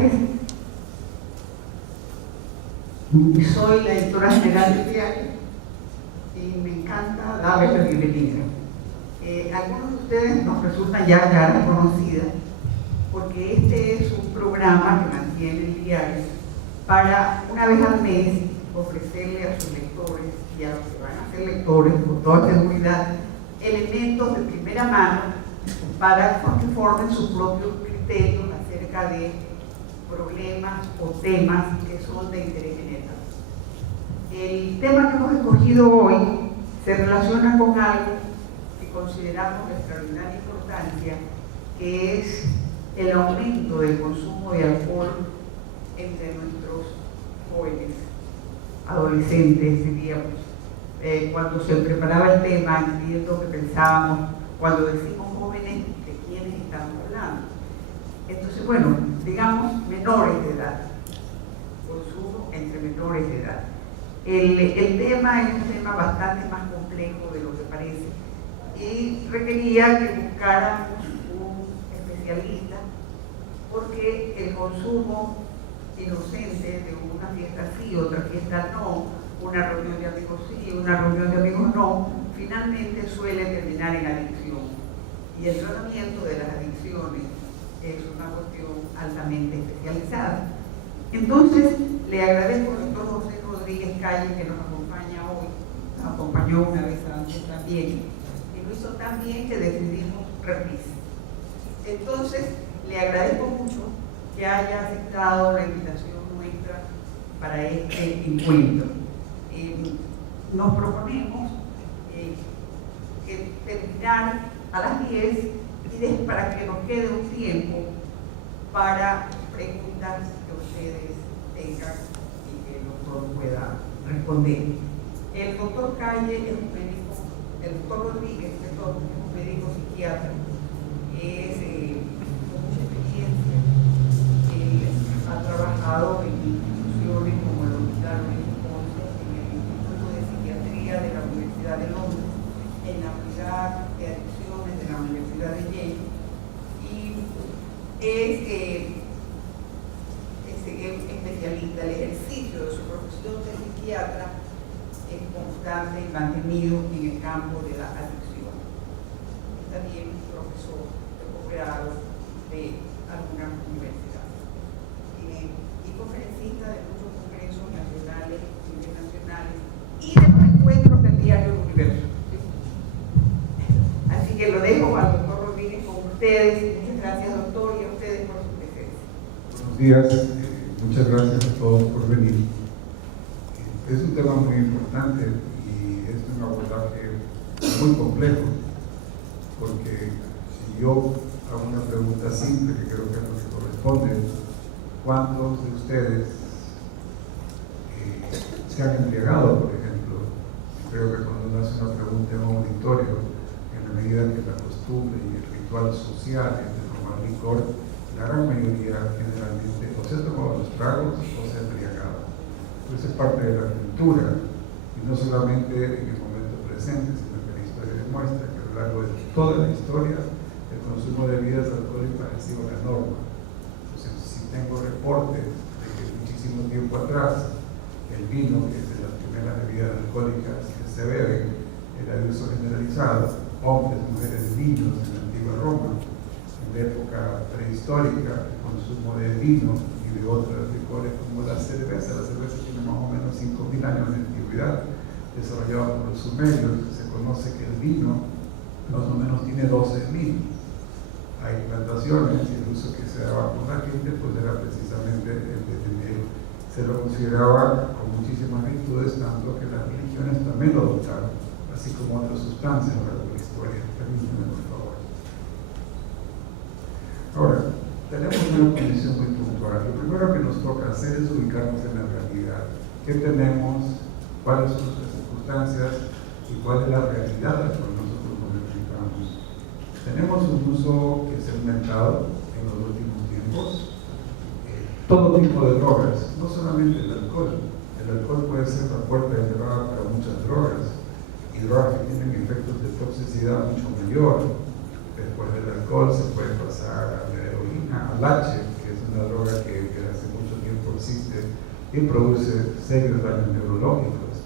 tardes. Soy la editora general del diario y me encanta darles la bienvenida. Algunos de ustedes nos resultan ya caras conocidas porque este es un programa que mantiene el diario para una vez al mes ofrecerle a sus lectores y a los que van a ser lectores con toda seguridad elementos de primera mano para que formen sus propios criterios acerca de problemas o temas que son de interés general. El tema que hemos escogido hoy se relaciona con algo que consideramos de extraordinaria importancia, que es el aumento del consumo de alcohol entre nuestros jóvenes, adolescentes, diríamos. Cuando se preparaba el tema, entiendo que pensábamos, cuando decimos jóvenes, ¿de quiénes estamos hablando? Entonces, bueno, digamos menores de edad, consumo entre menores de edad. El tema es un tema bastante más complejo de lo que parece y requería que buscáramos un especialista porque el consumo inocente de una fiesta sí, otra fiesta no, una reunión de amigos sí, una reunión de amigos no, finalmente suele terminar en adicción. Y el tratamiento de las adicciones es una cuestión altamente especializada. Entonces, le agradezco al doctor José Rodríguez Calle que nos acompaña hoy, nos acompañó una vez antes también, y lo hizo tan bien que decidimos repetir. Entonces, le agradezco mucho que haya aceptado la invitación nuestra para este encuentro. Nos proponemos terminar a las 10 y para que nos quede un tiempo para preguntas que ustedes tengan y que el doctor pueda responder. El doctor Calle es un médico, el doctor Rodríguez es un médico psiquiatra, es con mucha experiencia, ha trabajado en instituciones como el Hospital Luis Ponce, en el Instituto de Psiquiatría de la Universidad de Londres, en la Unidad de Adicciones de la Universidad de Yale, y es especialista. El ejercicio de su profesión de psiquiatra es constante y mantenido en el campo de la adicción. Es también profesor de posgrado de algunas universidades y conferencista de muchos congresos nacionales e internacionales y de los encuentros del diario El Universo. Así que lo dejo al doctor Rodríguez con ustedes. Muchas gracias, doctor, y a ustedes por su presencia. Buenos días, muchas gracias a todos por venir. Es un tema muy importante y es un abordaje muy complejo, porque si yo hago una pregunta simple, que creo que es lo que corresponde, ¿cuántos de ustedes se han embriagado, por ejemplo? Creo que cuando uno hace una pregunta en un auditorio, en la medida que la costumbre y el ritual social es de tomar licor, la gran mayoría generalmente o se ha tomado los tragos o se ha embriagado. Pues es parte de la cultura, y no solamente en el momento presente, sino que la historia demuestra que a lo largo de toda la historia el consumo de bebidas alcohólicas ha sido la norma. Entonces, si tengo reportes de que muchísimo tiempo atrás el vino, que es de las primeras bebidas alcohólicas que se beben, era de uso generalizado, hombres, mujeres, niños en la antigua Roma, en la época prehistórica, el consumo de vino y de otros licores como la cerveza tiene más o menos 5.000 años de antigüedad, desarrollado por los sumerios. Se conoce que el vino más o menos tiene 12.000. Hay plantaciones y el uso que se daba con la gente pues era precisamente el de tener, se lo consideraba con muchísimas virtudes, tanto que las religiones también lo adoptaron, así como otras sustancias a lo largo de la historia. Permítanme, por favor. Ahora, tenemos una condición muy puntual. Lo primero que nos toca hacer es ubicarnos en la realidad. ¿Qué tenemos? ¿Cuáles son nuestras circunstancias? ¿Y cuál es la realidad a la que nosotros nos enfrentamos? Tenemos un uso que se ha aumentado en los últimos tiempos. Todo tipo de drogas, no solamente el alcohol. El alcohol puede ser la puerta de entrada para muchas drogas, y drogas que tienen efectos de toxicidad mucho mayor. Después del alcohol se puede pasar a la heroína, al H, que es una droga que y produce serios daños neurológicos.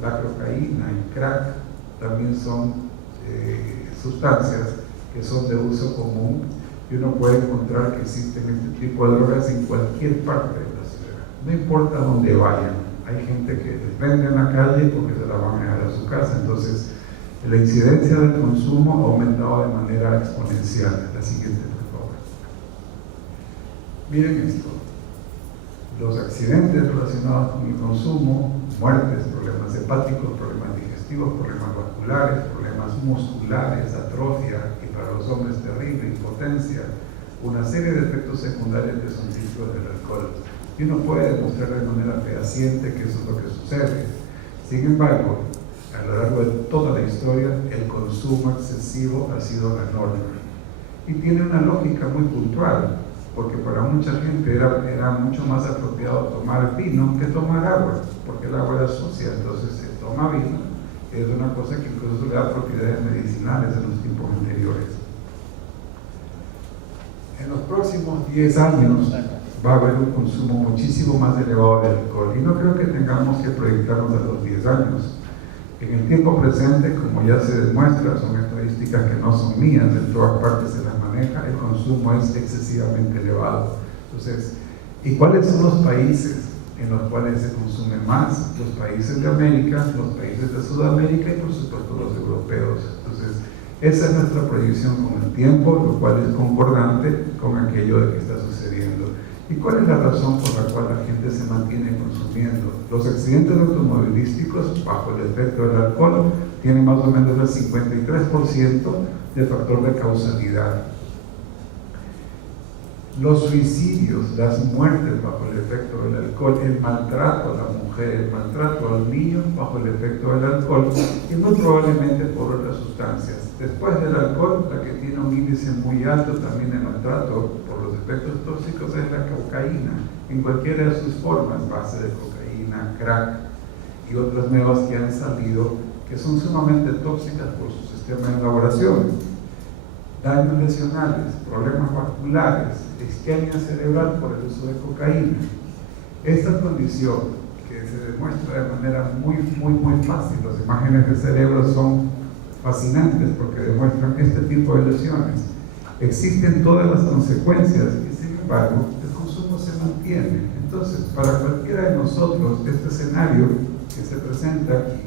La cocaína y crack también son sustancias que son de uso común y uno puede encontrar que existen este tipo de drogas en cualquier parte de la ciudad. No importa dónde vayan, hay gente que les vende en la calle porque se la van a dejar a su casa. Entonces, la incidencia del consumo ha aumentado de manera exponencial. La siguiente, por favor. Miren esto. Los accidentes relacionados con el consumo, muertes, problemas hepáticos, problemas digestivos, problemas vasculares, problemas musculares, atrofia, y para los hombres terrible, impotencia, una serie de efectos secundarios que son típicos del alcohol. Y uno puede demostrar de manera fehaciente que eso es lo que sucede. Sin embargo, a lo largo de toda la historia, el consumo excesivo ha sido la norma. Y tiene una lógica muy puntual, porque para mucha gente era mucho más apropiado tomar vino que tomar agua, porque el agua era sucia. Entonces se toma vino, es una cosa que incluso le da propiedades medicinales en los tiempos anteriores. En los próximos 10 años va a haber un consumo muchísimo más elevado de alcohol, y no creo que tengamos que proyectarnos a los 10 años. En el tiempo presente, como ya se demuestra, son estadísticas que no son mías, en todas partes se las maneja, el consumo es excesivamente elevado. Entonces, ¿y cuáles son los países en los cuales se consume más? Los países de América, los países de Sudamérica y por supuesto los europeos. Entonces, esa es nuestra proyección con el tiempo, lo cual es concordante con aquello de que está sucediendo. ¿Y cuál es la razón por la cual la gente se mantiene consumiendo? Los accidentes automovilísticos bajo el efecto del alcohol tienen más o menos el 53% de factor de causalidad. Los suicidios, las muertes bajo el efecto del alcohol, el maltrato a la mujer, el maltrato al niño bajo el efecto del alcohol, y muy probablemente por otras sustancias. Después del alcohol, la que tiene un índice muy alto también de maltrato por los efectos tóxicos es la cocaína, en cualquiera de sus formas, base de cocaína, crack y otras nuevas que han salido, que son sumamente tóxicas por su sistema de elaboración. Daños lesionales, problemas vasculares, isquemia cerebral por el uso de cocaína. Esta condición, que se demuestra de manera muy fácil, las imágenes del cerebro son fascinantes porque demuestran este tipo de lesiones. Existen todas las consecuencias y sin embargo el consumo se mantiene. Entonces, para cualquiera de nosotros, este escenario que se presenta aquí,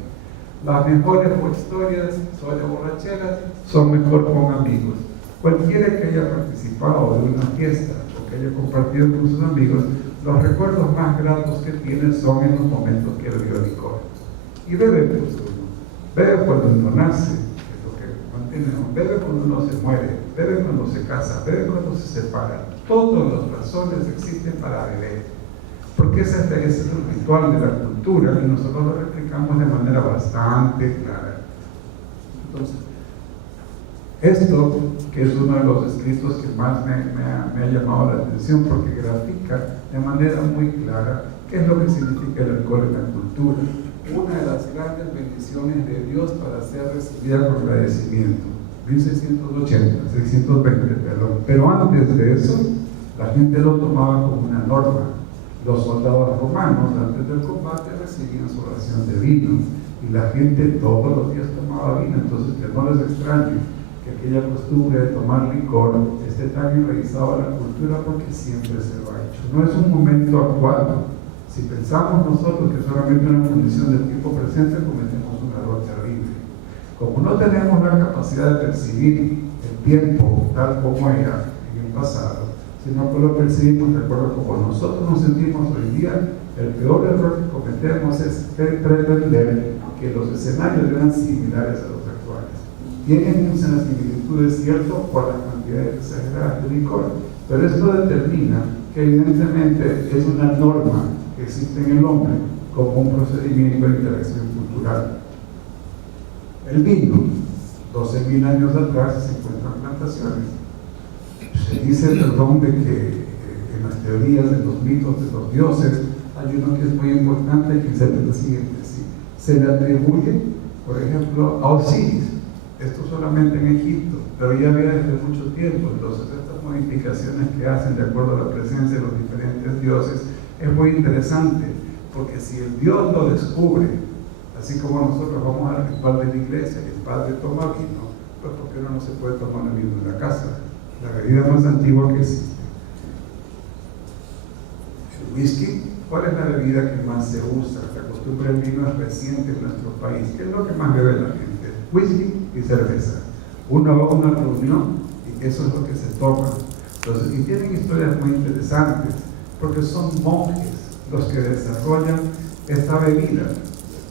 las mejores historias sobre borracheras son mejor con amigos. Cualquiera que haya participado de una fiesta o que haya compartido con sus amigos, los recuerdos más gratos que tiene son en los momentos que bebió licor. Y bebe pues uno, bebe cuando uno nace, que es lo que mantiene, bebe cuando uno se muere, bebe cuando se casa, bebe cuando se separa. Todas las razones existen para beber, porque ese es el ritual de la cultura y nosotros lo replicamos de manera bastante clara. Entonces, esto, que es uno de los escritos que más me ha llamado la atención, porque grafica de manera muy clara qué es lo que significa el alcohol en la cultura. Una de las grandes bendiciones de Dios para ser recibida con agradecimiento. 620, perdón. Pero antes de eso, la gente lo tomaba como una norma. Los soldados romanos, antes del combate, recibían su ración de vino, y la gente todos los días tomaba vino. Entonces, que no les extrañe que aquella costumbre de tomar licor esté tan enraizada a la cultura, porque siempre se lo ha hecho. No es un momento actual. Si pensamos nosotros que solamente una condición del tiempo presente, cometemos un error terrible. Como no tenemos la capacidad de percibir el tiempo tal como era en el pasado, sino que lo percibimos de acuerdo como nosotros nos sentimos hoy día, el peor error que cometemos es pretender que los escenarios eran similares a los actuales. Tienen muchas similitudes, cierto, por las cantidades exageradas de licor, pero esto determina que evidentemente es una norma que existe en el hombre como un procedimiento de interacción cultural. El vino, 12.000 años atrás se encuentran plantaciones. Se dice, perdón, de que en las teorías, en los mitos de los dioses, hay uno que es muy importante, que es el siguiente. ¿Sí? Se le atribuye, por ejemplo, a Osiris. Esto solamente en Egipto, pero ya había desde mucho tiempo. Entonces, estas modificaciones que hacen de acuerdo a la presencia de los diferentes dioses es muy interesante. porque si el Dios lo descubre, así como nosotros vamos al ritual de la iglesia y el Padre toma vino, pues ¿por qué no se puede tomar el vino en la casa? La bebida más antigua que existe. El whisky, ¿cuál es la bebida que más se usa? La costumbre del vino es reciente en nuestro país. ¿Qué es lo que más bebe la gente? Whisky y cerveza. Uno va a una reunión y eso es lo que se toma. Entonces, y tienen historias muy interesantes, porque son monjes los que desarrollan esta bebida.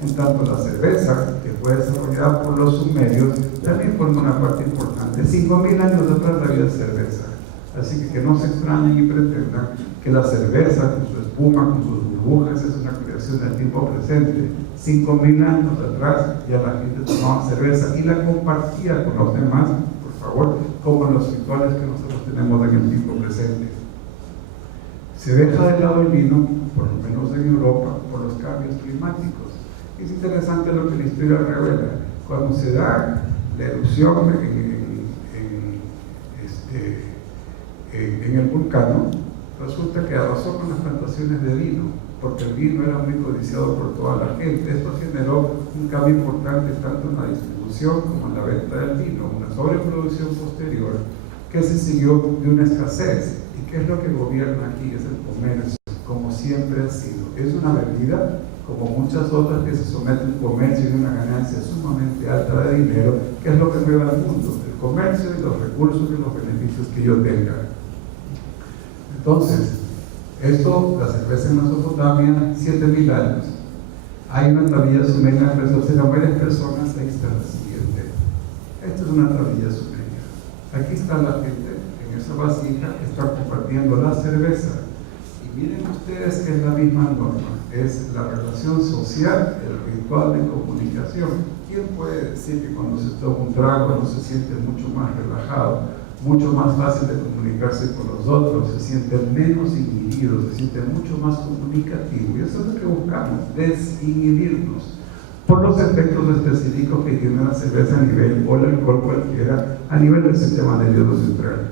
En tanto, la cerveza, que fue desarrollada por los sumerios, también forma una parte importante. 5.000 años atrás había cerveza. Así que no se extrañen y pretendan que la cerveza, con su espuma, con sus burbujas, es una creación del tiempo presente. 5.000 años atrás ya la gente tomaba cerveza y la compartía con los demás, por favor, como en los rituales que nosotros tenemos en el tiempo presente. Se deja de lado el vino, por lo menos en Europa, por los cambios climáticos. Es interesante lo que la historia revela. Cuando se da la erupción en el Vulcano, resulta que arrasó con las plantaciones de vino, porque el vino era muy codiciado por toda la gente. Esto generó un cambio importante tanto en la distribución como en la venta del vino, una sobreproducción posterior que se siguió de una escasez. ¿Y qué es lo que gobierna aquí? Es el comercio, como siempre ha sido. Es una bebida, como muchas otras, que se somete al comercio y una ganancia sumamente alta de dinero, que es lo que mueve al mundo, el comercio y los recursos y los beneficios que yo tenga. Entonces, la cerveza en Mesopotamia, 7.000 años. Hay una tablilla sumeria, pero varias personas, ahí está la siguiente. Esta es una tablilla sumeria. Aquí está la gente, en esa vasija, está compartiendo la cerveza. Y miren ustedes que es la misma norma, es la relación social, el ritual de comunicación. ¿Quién puede decir que cuando se toma un trago uno se siente mucho más relajado, mucho más fácil de comunicarse con los otros, se siente menos inhibido, se siente mucho más comunicativo? Y eso es lo que buscamos, desinhibirnos por los efectos específicos que tiene la cerveza a nivel, o el alcohol cualquiera, a nivel del sistema nervioso central.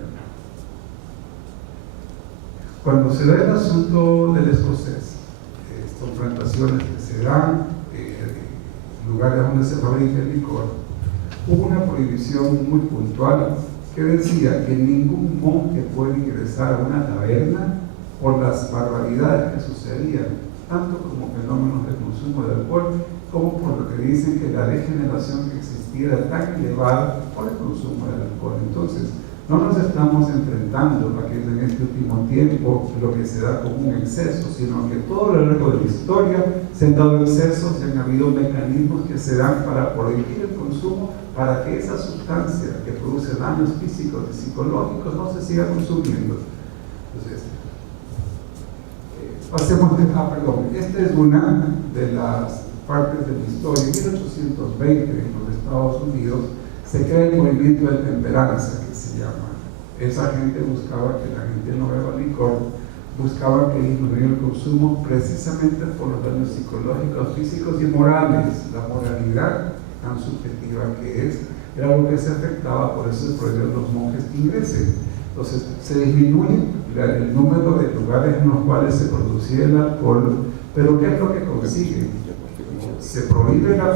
Cuando se da el asunto del escocés, son plantaciones que se dan, lugares donde se fabrica el licor, hubo una prohibición muy puntual que decía que ningún monje puede ingresar a una taberna por las barbaridades que sucedían, tanto como fenómenos de consumo de alcohol, como por lo que dicen que la degeneración que existía era tan elevada por el consumo del alcohol. Entonces, no nos estamos enfrentando a que en este último tiempo lo que se da como un exceso, sino que todo lo largo de la historia se han dado excesos y han habido mecanismos que se dan para prohibir el consumo, para que esa sustancia que produce daños físicos y psicológicos no se siga consumiendo. Entonces, esta es una de las partes de la historia. En 1820, en los Estados Unidos, se crea el movimiento de temperanza, que se llama. Esa gente buscaba que la gente no beba licor, buscaba que disminuyera el consumo precisamente por los daños psicológicos, físicos y morales. La moralidad tan subjetiva que es, era algo que se afectaba, por eso se prohibieron los monjes que ingresen. Entonces, se disminuye el número de lugares en los cuales se producía el alcohol, pero ¿qué es lo que consigue? Se prohíbe la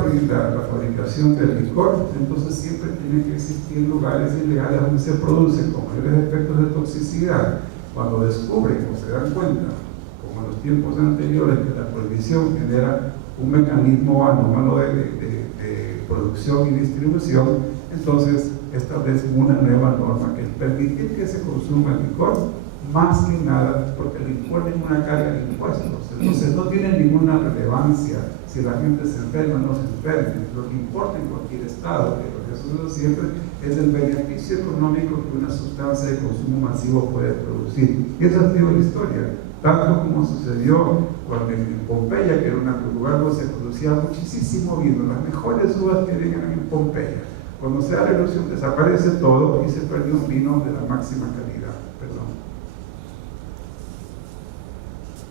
fabricación del licor, entonces siempre tienen que existir lugares ilegales donde se producen con mayores efectos de toxicidad. Cuando descubren o se dan cuenta, como en los tiempos anteriores, que la prohibición genera un mecanismo anómalo de producción y distribución, entonces establecen una nueva norma que es permitir que se consuma el licor, más que nada porque le imponen una carga de impuestos. Entonces no tiene ninguna relevancia si la gente se enferma o no se enferma. Lo que importa en cualquier estado, que lo que sucede siempre es el beneficio económico que una sustancia de consumo masivo puede producir. Y esa ha sido la historia, tanto como sucedió cuando en Pompeya, que era un lugar donde se producía muchísimo vino, las mejores uvas que eran en Pompeya. Cuando se da la erupción desaparece todo y se perdió un vino de la máxima calidad.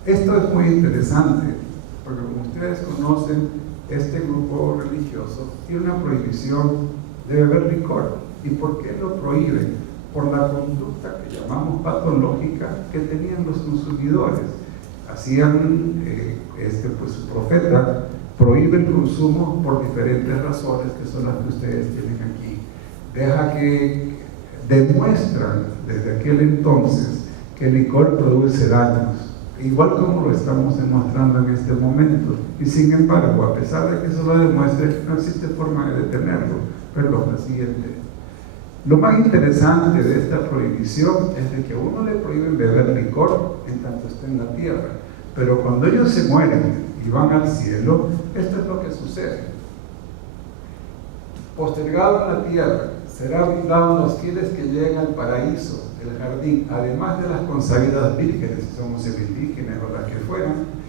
Esto es muy interesante, porque como ustedes conocen, este grupo religioso tiene una prohibición de beber licor. ¿Y por qué lo prohíben? Por la conducta que llamamos patológica que tenían los consumidores. hacían, pues su profeta prohíbe el consumo por diferentes razones, que son las que ustedes tienen aquí. Deja que demuestran desde aquel entonces que el licor produce daños, igual como lo estamos demostrando en este momento. Y sin embargo, a pesar de que eso lo demuestre, no existe forma de detenerlo. Perdón, la siguiente. Lo más interesante de esta prohibición es de que a uno le prohíben beber licor en tanto esté en la tierra, pero cuando ellos se mueren y van al cielo, esto es lo que sucede. Postergado en la tierra, será brindado a los fieles que lleguen al paraíso, el jardín, además de las consagradas vírgenes, si somos semivírgenes o las que fueran.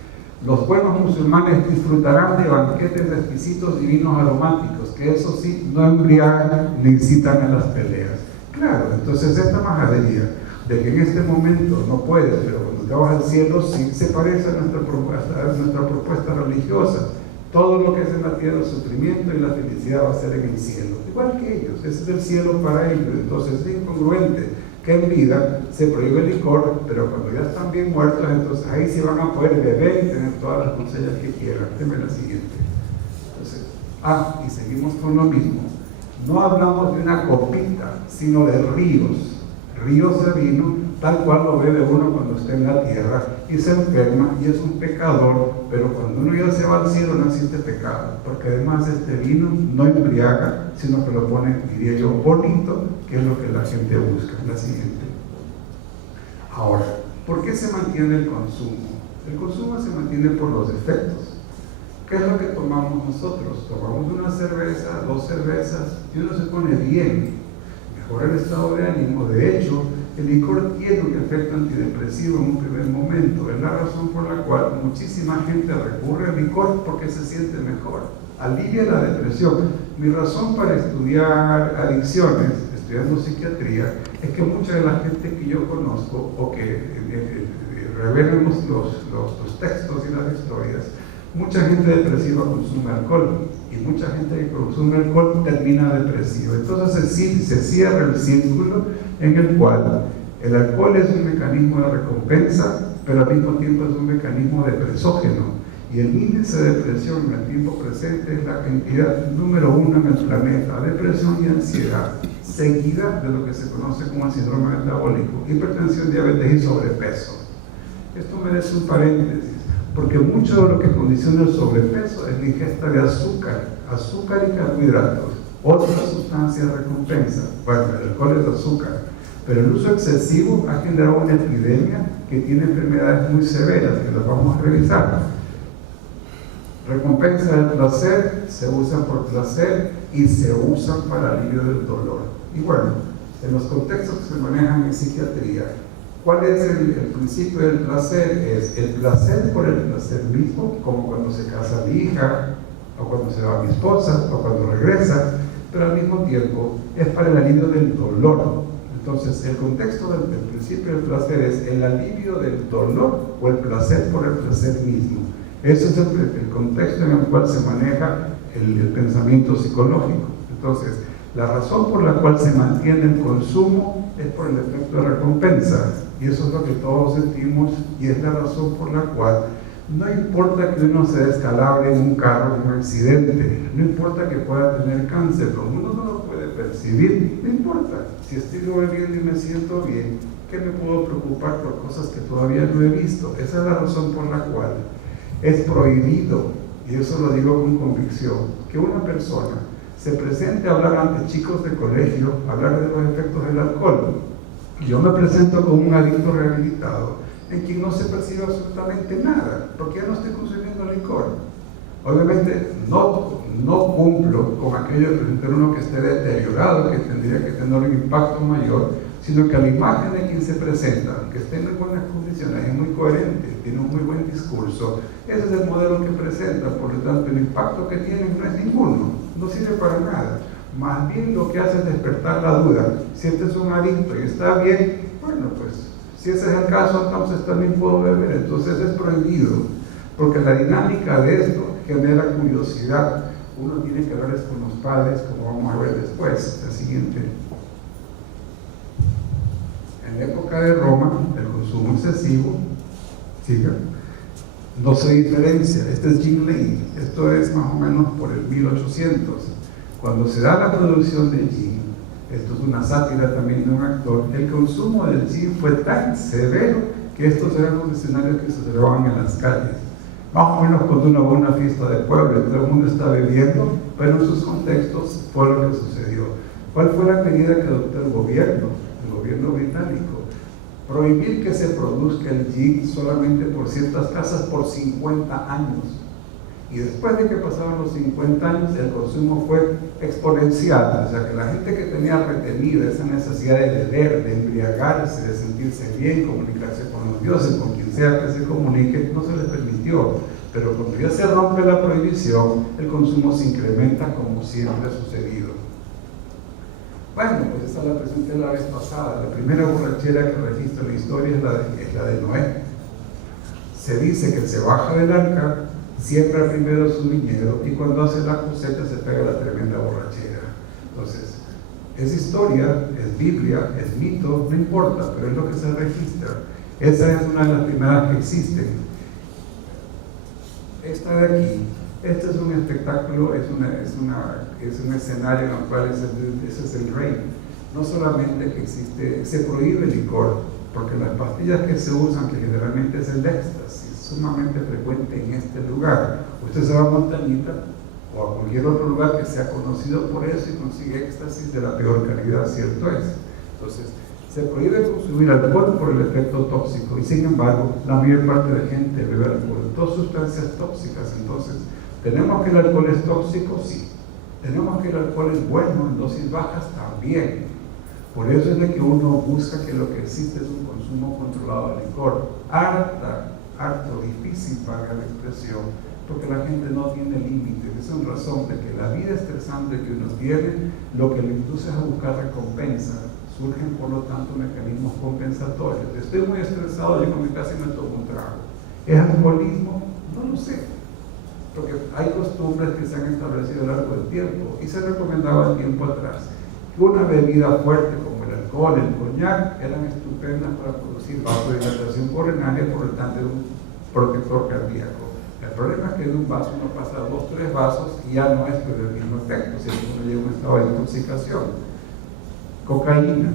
Los buenos musulmanes disfrutarán de banquetes de exquisitos y vinos aromáticos, que eso sí, no embriagan ni incitan a las peleas. Claro, entonces esta majadería de que en este momento no puedes, pero cuando te vas al cielo sí se parece a nuestra propuesta religiosa. Todo lo que es en la tierra, el sufrimiento y la felicidad va a ser en el cielo, igual que ellos. Ese es el cielo para ellos. Entonces es incongruente que en vida se prohíbe el licor, pero cuando ya están bien muertos, entonces ahí sí van a poder beber y tener todas las consejas que quieran. Deme la siguiente. Entonces, y seguimos con lo mismo. No hablamos de una copita, sino de ríos de vino, tal cual lo bebe uno cuando está en la tierra y se enferma y es un pecador, pero cuando uno ya se va al cielo no existe pecado, porque además este vino no embriaga, sino que lo pone, diría yo, bonito, que es lo que la gente busca. La siguiente. Ahora, ¿por qué se mantiene el consumo? El consumo se mantiene por los efectos. ¿Qué es lo que tomamos nosotros? Tomamos una cerveza, 2 cervezas y uno se pone bien, mejora el estado de ánimo. De hecho, el licor tiene un efecto antidepresivo en un primer momento. Es la razón por la cual muchísima gente recurre al licor, porque se siente mejor, alivia la depresión. Mi razón para estudiar adicciones, estudiando psiquiatría, es que mucha de la gente que yo conozco o que revelan los textos y las historias, mucha gente depresiva consume alcohol y mucha gente que consume alcohol termina depresivo. Entonces se cierra el círculo en el cual el alcohol es un mecanismo de recompensa, pero al mismo tiempo es un mecanismo depresógeno. Y el índice de depresión en el tiempo presente es la entidad número 1 en el planeta: depresión y ansiedad, seguida de lo que se conoce como el síndrome metabólico, hipertensión, diabetes y sobrepeso. Esto merece un paréntesis, porque mucho de lo que condiciona el sobrepeso es la ingesta de azúcar y carbohidratos, otras sustancias de recompensa. Bueno, el alcohol es azúcar, pero el uso excesivo ha generado una epidemia que tiene enfermedades muy severas, que las vamos a revisar. Recompensa del placer, se usan por placer y se usan para alivio del dolor. Y bueno, en los contextos que se manejan en psiquiatría, ¿cuál es el principio del placer? Es el placer por el placer mismo, como cuando se casa mi hija, o cuando se va mi esposa, o cuando regresa, pero al mismo tiempo es para el alivio del dolor. Entonces, el contexto del principio del placer es el alivio del dolor o el placer por el placer mismo. Ese es el contexto en el cual se maneja el pensamiento psicológico. Entonces, la razón por la cual se mantiene el consumo es por el efecto de recompensa, y eso es lo que todos sentimos, y es la razón por la cual no importa que uno se descalabre en un carro en un accidente, no importa que pueda tener cáncer, como uno no lo puede percibir, no importa. Si estoy viviendo y me siento bien, ¿qué me puedo preocupar por cosas que todavía no he visto? Esa es la razón por la cual es prohibido, y eso lo digo con convicción, que una persona se presente a hablar ante chicos de colegio, hablar de los efectos del alcohol. Yo me presento como un adicto rehabilitado, en quien no se percibe absolutamente nada, porque ya no estoy consumiendo licor. Obviamente no cumplo con aquello de presentar uno que esté deteriorado, que tendría que tener un impacto mayor, sino que a la imagen de quien se presenta, que esté en buenas condiciones, es muy coherente, tiene un muy buen discurso, ese es el modelo que presenta. Por lo tanto, el impacto que tiene no es ninguno, no sirve para nada. Más bien lo que hace es despertar la duda. Si este es un adicto y está bien, bueno, pues si ese es el caso, entonces también puedo beber. Entonces es prohibido, porque la dinámica de esto genera curiosidad. Uno tiene que hablarles con los padres, como vamos a ver después. La siguiente. En la época de Roma, el consumo excesivo, siga, no se diferencia. Este es Jim Lane, esto es más o menos por el 1800. Cuando se da la producción de gin, esto es una sátira también de un actor, el consumo del gin fue tan severo que estos eran los escenarios que se celebraban en las calles. Más o menos cuando uno va a una fiesta de pueblo y todo el mundo está bebiendo, pero en sus contextos fue lo que sucedió. ¿Cuál fue la medida que adoptó el gobierno británico? Prohibir que se produzca el gin solamente por ciertas casas por 50 años. Y después de que pasaron los 50 años, el consumo fue exponencial. O sea, que la gente que tenía retenida esa necesidad de beber, de embriagarse, de sentirse bien, comunicarse con los dioses, con quien sea que se comunique, no se les permitió. Pero cuando ya se rompe la prohibición, el consumo se incrementa como siempre ha sucedido. Bueno, pues esa la presenté la vez pasada. La primera borrachera que registra la historia es la de Noé. Se dice que se baja del arca, siembra primero su viñedo y cuando hace la cosecha se pega la tremenda borrachera. Entonces, es historia, es Biblia, es mito, no importa, pero es lo que se registra. Esa es una de las primeras que existen. Esta de aquí, este es un espectáculo, es un escenario en el cual ese es el rey. No solamente que existe, se prohíbe el licor, porque las pastillas que se usan, que generalmente es el éxtasis, sumamente frecuente en este lugar. Usted se va a Montañita o a cualquier otro lugar que sea conocido por eso y consigue éxtasis de la peor calidad, cierto es. Entonces, se prohíbe consumir alcohol por el efecto tóxico y sin embargo, la mayor parte de gente bebe alcohol, dos sustancias tóxicas. Entonces, ¿tenemos que el alcohol es tóxico? Sí. ¿Tenemos que el alcohol es bueno en dosis bajas? También. Por eso es de que uno busca que lo que existe es un consumo controlado de licor. Harto difícil para la expresión, porque la gente no tiene límites. Esa es razón de que la vida estresante que uno tiene, lo que le induce a buscar recompensa, surgen por lo tanto mecanismos compensatorios. Estoy muy estresado, llego a mi casa y me tomo un trago. ¿Es alcoholismo? No lo sé, porque hay costumbres que se han establecido a lo largo del tiempo y se recomendaba tiempo atrás que una bebida fuerte como el alcohol, el coñac, eran estupendas para producir vasodilatación coronaria, por el tanto de un protector cardíaco. El problema es que de un vaso uno pasa a 2 o 3 vasos y ya no es el mismo efecto, si uno llega a un estado de intoxicación. Cocaína.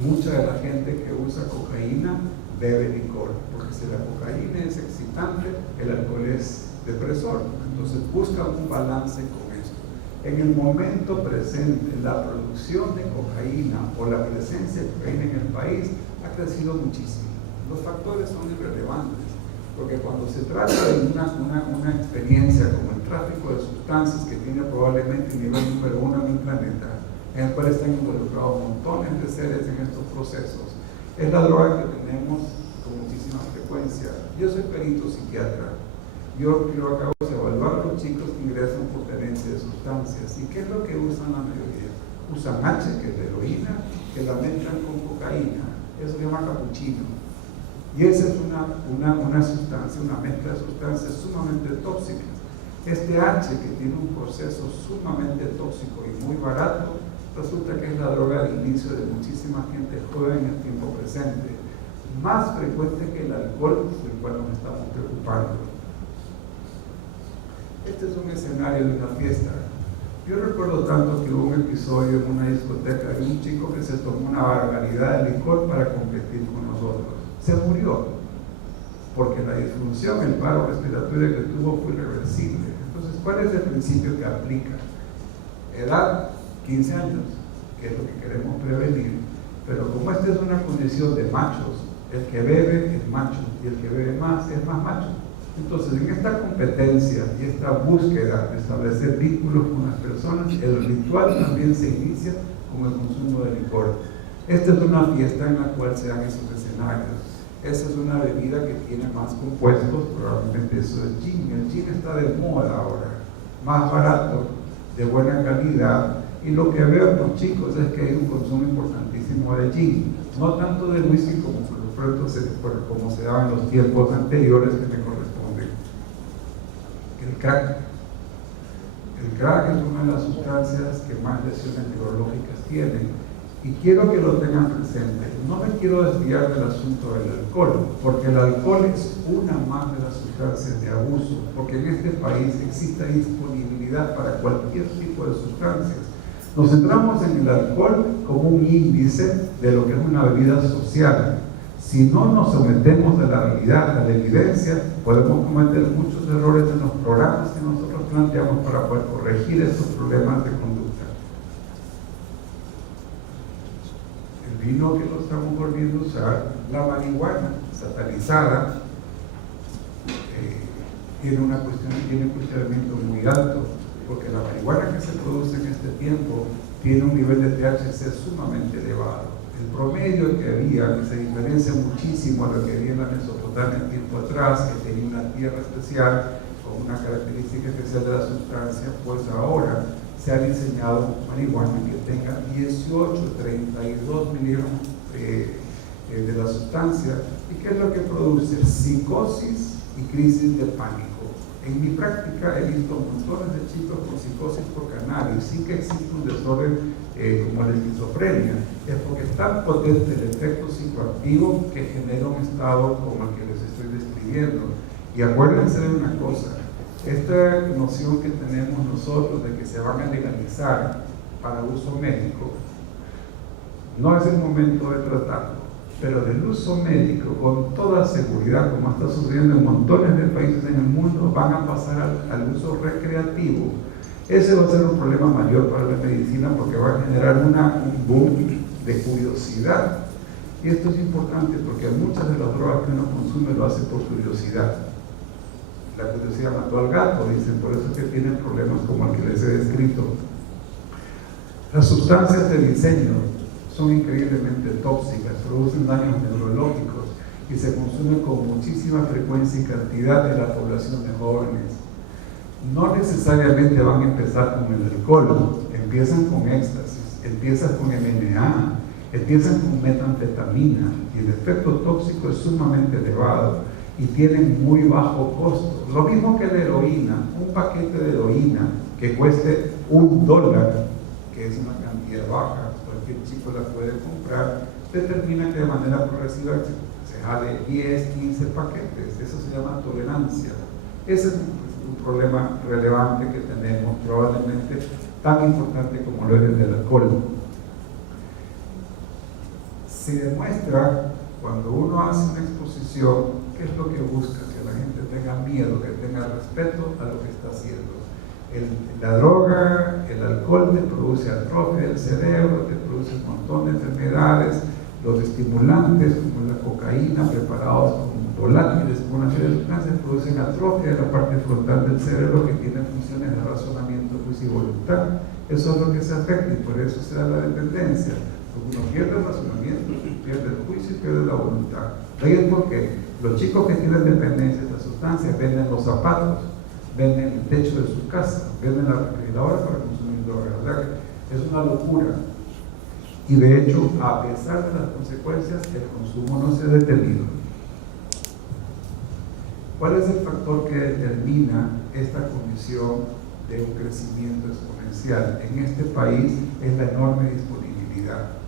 Mucha de la gente que usa cocaína bebe licor, porque si la cocaína es excitante, el alcohol es depresor. Entonces busca un balance con esto. En el momento presente, la producción de cocaína o la presencia de cocaína en el país ha crecido muchísimo. Los factores son irrelevantes, porque cuando se trata de una experiencia como el tráfico de sustancias que tiene probablemente el nivel número 1 en el planeta, en el cual están involucrados montones de seres en estos procesos, es la droga que tenemos con muchísima frecuencia. Yo soy perito psiquiatra. Yo lo que hago es evaluar a los chicos que ingresan por tenencia de sustancias. ¿Y qué es lo que usan la mayoría? Usan H, que es de heroína, que la mezclan con cocaína. Eso se llama capuchino. Y esa es una sustancia, una mezcla de sustancias sumamente tóxicas. Este H, que tiene un proceso sumamente tóxico y muy barato, resulta que es la droga de inicio de muchísima gente joven en el tiempo presente. Más frecuente que el alcohol, del cual nos estamos preocupando. Este es un escenario de una fiesta. Yo recuerdo tanto que hubo un episodio en una discoteca de un chico que se tomó una barbaridad de licor para competir con nosotros. Se murió, porque la disfunción, el paro respiratorio que tuvo fue irreversible. Entonces, ¿cuál es el principio que aplica? Edad, 15 años, que es lo que queremos prevenir, pero como esta es una condición de machos, el que bebe es macho y el que bebe más es más macho. Entonces, en esta competencia y esta búsqueda de establecer vínculos con las personas, el ritual también se inicia con el consumo de licor. Esta es una fiesta en la cual se dan esos escenarios. Esa es una bebida que tiene más compuestos, probablemente eso es gin. El gin está de moda ahora, más barato, de buena calidad, y lo que veo en los chicos es que hay un consumo importantísimo de gin, no tanto de whisky como se daba en los tiempos anteriores que me corresponden. El crack. El crack es una de las sustancias que más lesiones neurológicas tienen. Y quiero que lo tengan presente. No me quiero desviar del asunto del alcohol, porque el alcohol es una más de las sustancias de abuso, porque en este país existe disponibilidad para cualquier tipo de sustancias. Nos centramos en el alcohol como un índice de lo que es una bebida social. Si no nos sometemos a la realidad, a la evidencia, podemos cometer muchos errores en los programas que nosotros planteamos para poder corregir estos problemas de conducta. El vino que lo estamos volviendo a usar, la marihuana satanizada, tiene un cuestionamiento muy alto, porque la marihuana que se produce en este tiempo tiene un nivel de THC sumamente elevado. El promedio que había, que se diferencia muchísimo a lo que había en la Mesopotamia tiempo atrás, que tenía una tierra especial, con una característica especial de la sustancia, pues ahora se ha diseñado marihuana que tenga 18, 32 miligramos de la sustancia. ¿Y qué es lo que produce? Psicosis y crisis de pánico. En mi práctica he visto montones de chicos con psicosis por cannabis, sí que existe un desorden como la esquizofrenia, es porque es tan potente el efecto psicoactivo que genera un estado como el que les estoy describiendo. Y acuérdense de una cosa, esta noción que tenemos nosotros de que se van a legalizar para uso médico, no es el momento de tratarlo, pero del uso médico, con toda seguridad, como está sucediendo en montones de países en el mundo, van a pasar al uso recreativo. Ese va a ser un problema mayor para la medicina porque va a generar un boom de curiosidad. Y esto es importante porque muchas de las drogas que uno consume lo hace por curiosidad. La curiosidad mató al gato, dicen, por eso es que tienen problemas como el que les he descrito. Las sustancias de diseño son increíblemente tóxicas, producen daños neurológicos y se consumen con muchísima frecuencia y cantidad de la población de jóvenes. No necesariamente van a empezar con el alcohol, empiezan con éxtasis, empiezan con MDMA, empiezan con metanfetamina y el efecto tóxico es sumamente elevado y tienen muy bajo costo. Lo mismo que la heroína, un paquete de heroína que cueste $1, que es una cantidad baja, cualquier chico la puede comprar, determina que de manera progresiva se jale 10, 15 paquetes. Eso se llama tolerancia. Ese es un problema relevante que tenemos, probablemente tan importante como lo es el del alcohol. Se demuestra, cuando uno hace una exposición, qué es lo que busca, que la gente tenga miedo, que tenga respeto a lo que está haciendo. La droga, el alcohol te produce atrofia del cerebro, te produce un montón de enfermedades. Los estimulantes como la cocaína preparados con volátiles, con una serie de sustancias, producen atrofia de la parte frontal del cerebro que tiene funciones de razonamiento, juicio y voluntad. Eso es lo que se afecta y por eso se da la dependencia. Porque uno pierde el razonamiento, pierde el juicio y pierde la voluntad. De ahí es porque los chicos que tienen dependencia de estas sustancias venden los zapatos, venden el techo de su casa, venden la refrigeradora para consumir drogas. ¿Verdad? Es una locura. Y de hecho, a pesar de las consecuencias, el consumo no se ha detenido. ¿Cuál es el factor que determina esta condición de un crecimiento exponencial? En este país es la enorme disponibilidad.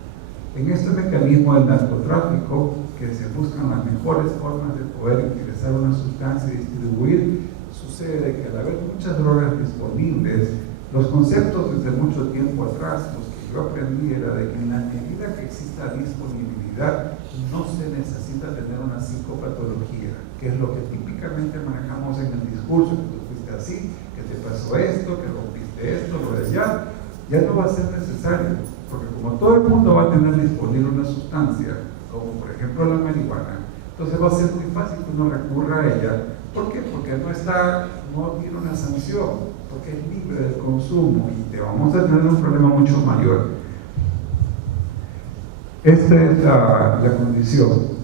En este mecanismo del narcotráfico, que se buscan las mejores formas de poder utilizar una sustancia y distribuir, sucede que al haber muchas drogas disponibles, los conceptos desde mucho tiempo atrás, los que yo aprendí era de que en la medida que exista disponibilidad, no se necesita tener una psicopatología, que es lo que típicamente manejamos en el discurso, que tú fuiste así, que te pasó esto, que rompiste esto, lo de allá. Ya no va a ser necesario, porque como todo el mundo va a tener disponible una sustancia, como por ejemplo la marihuana, entonces va a ser muy fácil que uno recurra a ella. ¿Por qué? Porque no tiene una sanción, porque es libre del consumo y te vamos a tener un problema mucho mayor. Esta es la condición.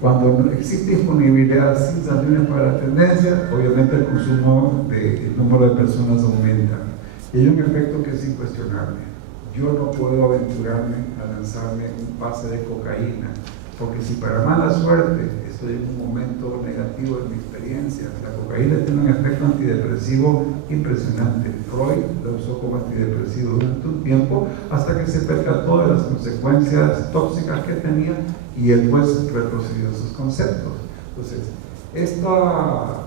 Cuando existe disponibilidad sin sanciones para la tendencia, obviamente el consumo, el número de personas aumenta. Y hay un efecto que es incuestionable. Yo no puedo aventurarme a lanzarme un pase de cocaína, porque si para mala suerte estoy en un momento negativo de mi experiencia, la cocaína tiene un efecto antidepresivo impresionante. Freud lo usó como antidepresivo durante un tiempo hasta que se percató de las consecuencias tóxicas que tenía y él pues retrocedió sus conceptos. Entonces, esta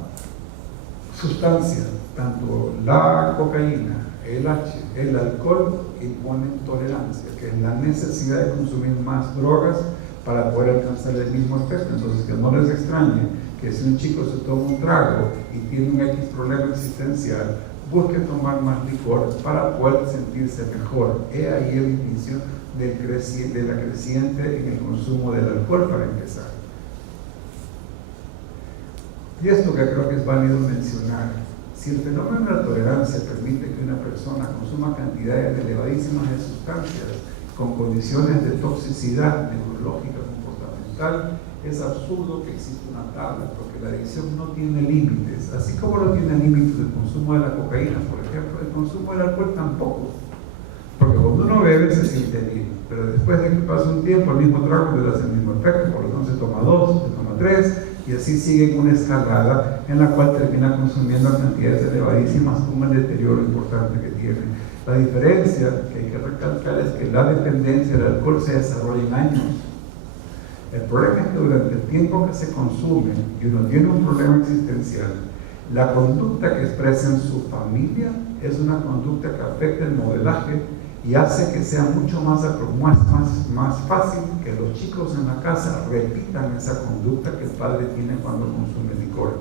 sustancia, tanto la cocaína, el H, el alcohol, imponen tolerancia, que es la necesidad de consumir más drogas para poder alcanzar el mismo efecto. Entonces, que no les extrañe que si un chico se toma un trago y tiene un X problema existencial, busque tomar más licor para poder sentirse mejor. He ahí el inicio de la creciente en el consumo del alcohol, para empezar. Y esto que creo que es válido mencionar: si el fenómeno de la tolerancia permite que una persona consuma cantidades elevadísimas de sustancias con condiciones de toxicidad neurológica comportamental, es absurdo que exista una tabla, porque la adicción no tiene límites, así como no tiene límites el consumo de la cocaína, por ejemplo. El consumo del alcohol tampoco, porque cuando uno bebe se siente bien, pero después de que pasa un tiempo el mismo trago le hace el mismo efecto, por lo tanto se toma 2, se toma 3, y así sigue una escalada en la cual termina consumiendo cantidades elevadísimas con el deterioro importante que tiene. La diferencia que hay que recalcar es que la dependencia del alcohol se desarrolla en años. El problema es que durante el tiempo que se consume y uno tiene un problema existencial, la conducta que expresa en su familia es una conducta que afecta el modelaje y hace que sea mucho más fácil que los chicos en la casa repitan esa conducta que el padre tiene cuando consume licor.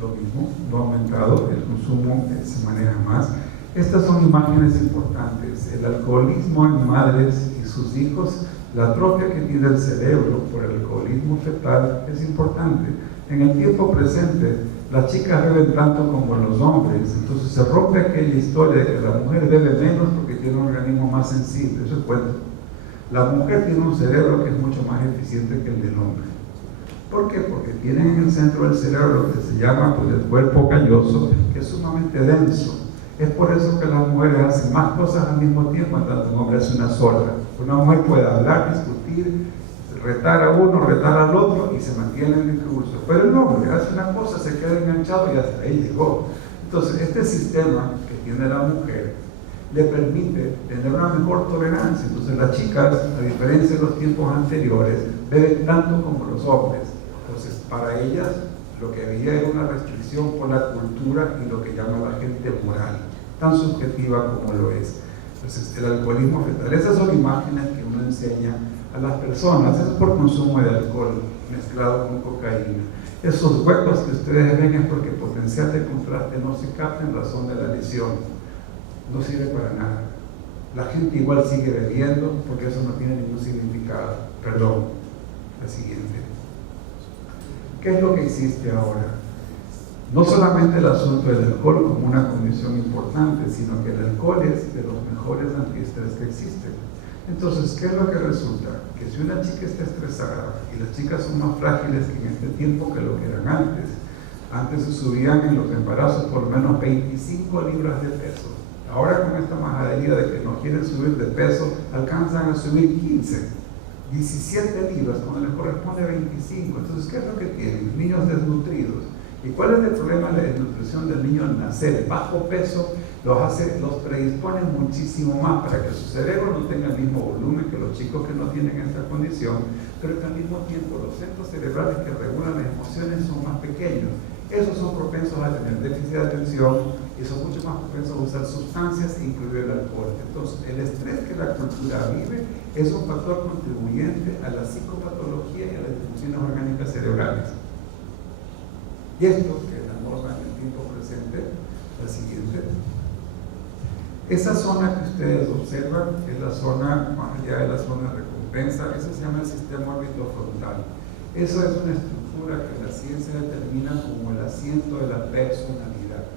Lo mismo, no ha aumentado, el consumo se maneja más. Estas son imágenes importantes. El alcoholismo en madres y sus hijos, la atrofia que tiene el cerebro por el alcoholismo fetal es importante. En el tiempo presente, las chicas beben tanto como los hombres, entonces se rompe aquella historia de que la mujer bebe menos porque tiene un organismo más sensible. Eso es cuento. La mujer tiene un cerebro que es mucho más eficiente que el del hombre. ¿Por qué? Porque tienen en el centro del cerebro lo que se llama pues, el cuerpo calloso, que es sumamente denso. Es por eso que las mujeres hacen más cosas al mismo tiempo, en tanto un hombre hace una sola. Una mujer puede hablar, discutir, retar a uno, retar al otro y se mantiene en el curso. Pero el hombre hace una cosa, se queda enganchado y hasta ahí llegó. Entonces, este sistema que tiene la mujer le permite tener una mejor tolerancia. Entonces, las chicas, a diferencia de los tiempos anteriores, beben tanto como los hombres. Entonces, para ellas, lo que había era una restricción por la cultura y lo que llama la gente moral, tan subjetiva como lo es. Entonces, el alcoholismo fetal, esas son imágenes que uno enseña a las personas, es por consumo de alcohol mezclado con cocaína. Esos huecos que ustedes ven es porque potencial de contraste no se capta en razón de la lesión, no sirve para nada. La gente igual sigue bebiendo porque eso no tiene ningún significado. Perdón, la siguiente. ¿Qué es lo que existe ahora? No solamente el asunto del alcohol como una condición importante, sino que el alcohol es de los mejores antiestrés que existen. Entonces, ¿qué es lo que resulta? Que si una chica está estresada, y las chicas son más frágiles que en este tiempo que lo que eran antes se subían en los embarazos por lo menos 25 libras de peso. Ahora con esta majadería de que no quieren subir de peso, alcanzan a subir 15, 17 libras, cuando les corresponde 25. Entonces, ¿qué es lo que tienen? Niños desnutridos. ¿Y cuál es el problema de la desnutrición del niño al nacer? Bajo peso los predispone muchísimo más para que su cerebro no tenga el mismo volumen que los chicos que no tienen esta condición, pero que al mismo tiempo los centros cerebrales que regulan las emociones son más pequeños. Esos son propensos a tener déficit de atención y son mucho más propensos a usar sustancias, incluido el alcohol. Entonces, el estrés que la cultura vive es un factor contribuyente a la psicopatología y a las disfunciones orgánicas cerebrales. Y esto, que es la norma en el tiempo presente, la siguiente. Esa zona que ustedes observan es la zona, más allá de la zona de recompensa, eso se llama el sistema orbitofrontal. Eso es una estructura que la ciencia determina como el asiento de la personalidad.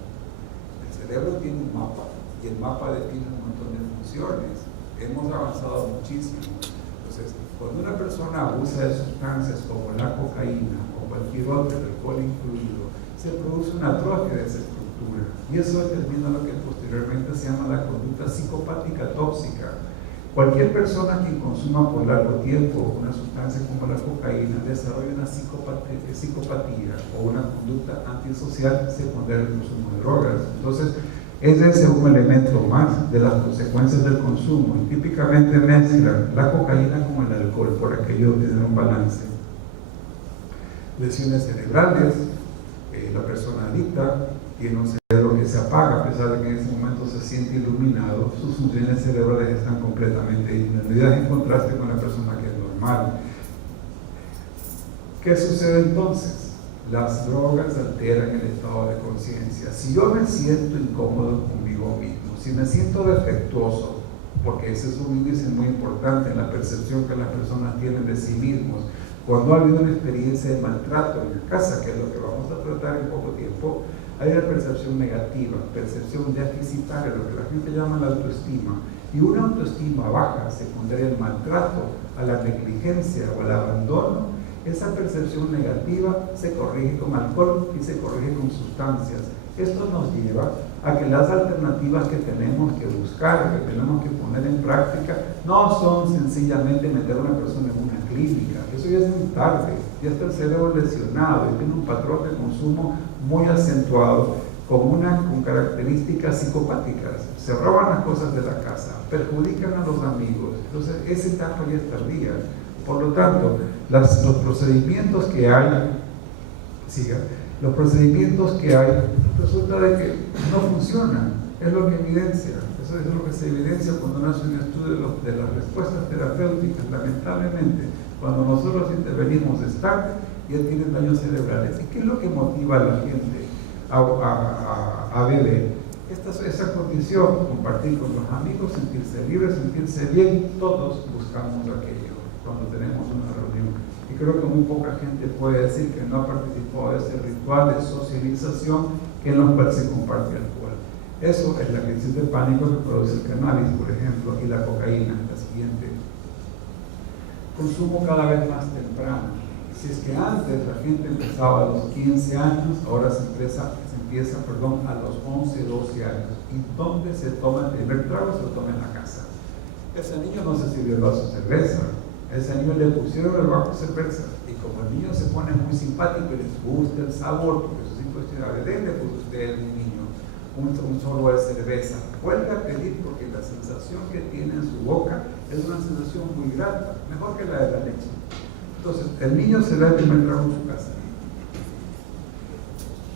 El cerebro tiene un mapa y el mapa define un montón de funciones. Hemos avanzado muchísimo. Entonces, cuando una persona abusa de sustancias como la cocaína o cualquier otro, el alcohol incluido, se produce una atrofia de esa estructura. Y eso determina lo que posteriormente se llama la conducta psicopática tóxica. Cualquier persona que consuma por largo tiempo una sustancia como la cocaína desarrolla una psicopatía o una conducta antisocial secundaria al consumo de drogas. Entonces, ese es un elemento más de las consecuencias del consumo. Y típicamente mezclan la cocaína con el alcohol por aquello de tener un balance. Lesiones cerebrales, la persona adicta tiene un cerebro que se apaga a pesar de que en ese momento se siente iluminado, sus funciones cerebrales están completamente disminuidas en contraste con la persona que es normal. ¿Qué sucede entonces? Las drogas alteran el estado de conciencia. Si yo me siento incómodo conmigo mismo, si me siento defectuoso, porque ese es un índice muy importante en la percepción que las personas tienen de sí mismos, cuando ha habido una experiencia de maltrato en la casa, que es lo que vamos a tratar en poco tiempo, hay una percepción negativa, percepción deficitaria, lo que la gente llama la autoestima. Y una autoestima baja, secundaria al maltrato, a la negligencia o al abandono, esa percepción negativa se corrige con alcohol y se corrige con sustancias. Esto nos lleva a que las alternativas que tenemos que buscar, que tenemos que poner en práctica, no son sencillamente meter a una persona en una clínica. Eso ya es muy tarde, ya está el cerebro lesionado y tiene un patrón de consumo muy acentuado con características psicopáticas. Se roban las cosas de la casa, perjudican a los amigos. Entonces, esa etapa ya es tardía. Por lo tanto, los procedimientos que hay, los procedimientos que hay, resulta de que no funcionan. Es lo que evidencia. Eso es lo que se evidencia cuando uno hace un estudio de las respuestas terapéuticas. Lamentablemente, cuando nosotros intervenimos, están y ya tienen daños cerebrales. ¿Y qué es lo que motiva a la gente a beber? Esa condición, compartir con los amigos, sentirse libre, sentirse bien, todos buscamos aquello cuando tenemos una reunión. Y creo que muy poca gente puede decir que no ha participado de ese ritual de socialización en los cuales se comparte alcohol. Eso es la crisis de pánico que produce el cannabis, por ejemplo, y la cocaína, la siguiente. Consumo cada vez más temprano. Si es que antes la gente empezaba a los 15 años, ahora se empieza a los 11, 12 años. ¿Y dónde se toma el primer trago? Se lo toma en la casa. Ese niño no se sirvió el vaso de cerveza. A ese niño le pusieron el vaso de cerveza. Y como el niño se pone muy simpático y les gusta el sabor, porque eso es incuestionable, denle pues usted, mi niño, un sorbo de cerveza. Vuelve a pedir porque la sensación que tiene en su boca es una sensación muy grata, mejor que la de la leche. Entonces, el niño se da el primer trago en su casa.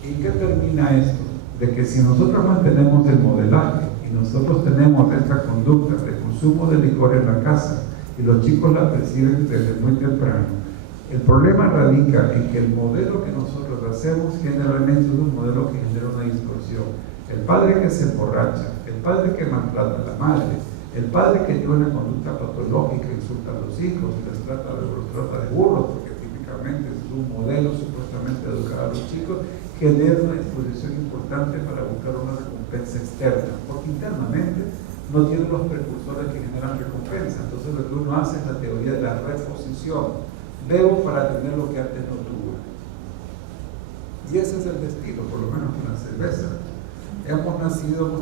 ¿Y qué termina esto? De que si nosotros mantenemos el modelaje y nosotros tenemos esta conducta de consumo de licor en la casa y los chicos la perciben desde muy temprano, el problema radica en que el modelo que nosotros hacemos generalmente es un modelo que genera una distorsión. El padre que se emborracha, el padre que maltrata a la madre, el padre que tiene una conducta patológica, insulta a los hijos, los trata de burros, porque típicamente es un modelo supuestamente de educar a los chicos, genera una disposición importante para buscar una recompensa externa, porque internamente no tiene los precursores que generan recompensa. Entonces lo que uno hace es la teoría de la reposición. Bebo para tener lo que antes no tuve. Y ese es el destino, por lo menos con la cerveza. Hemos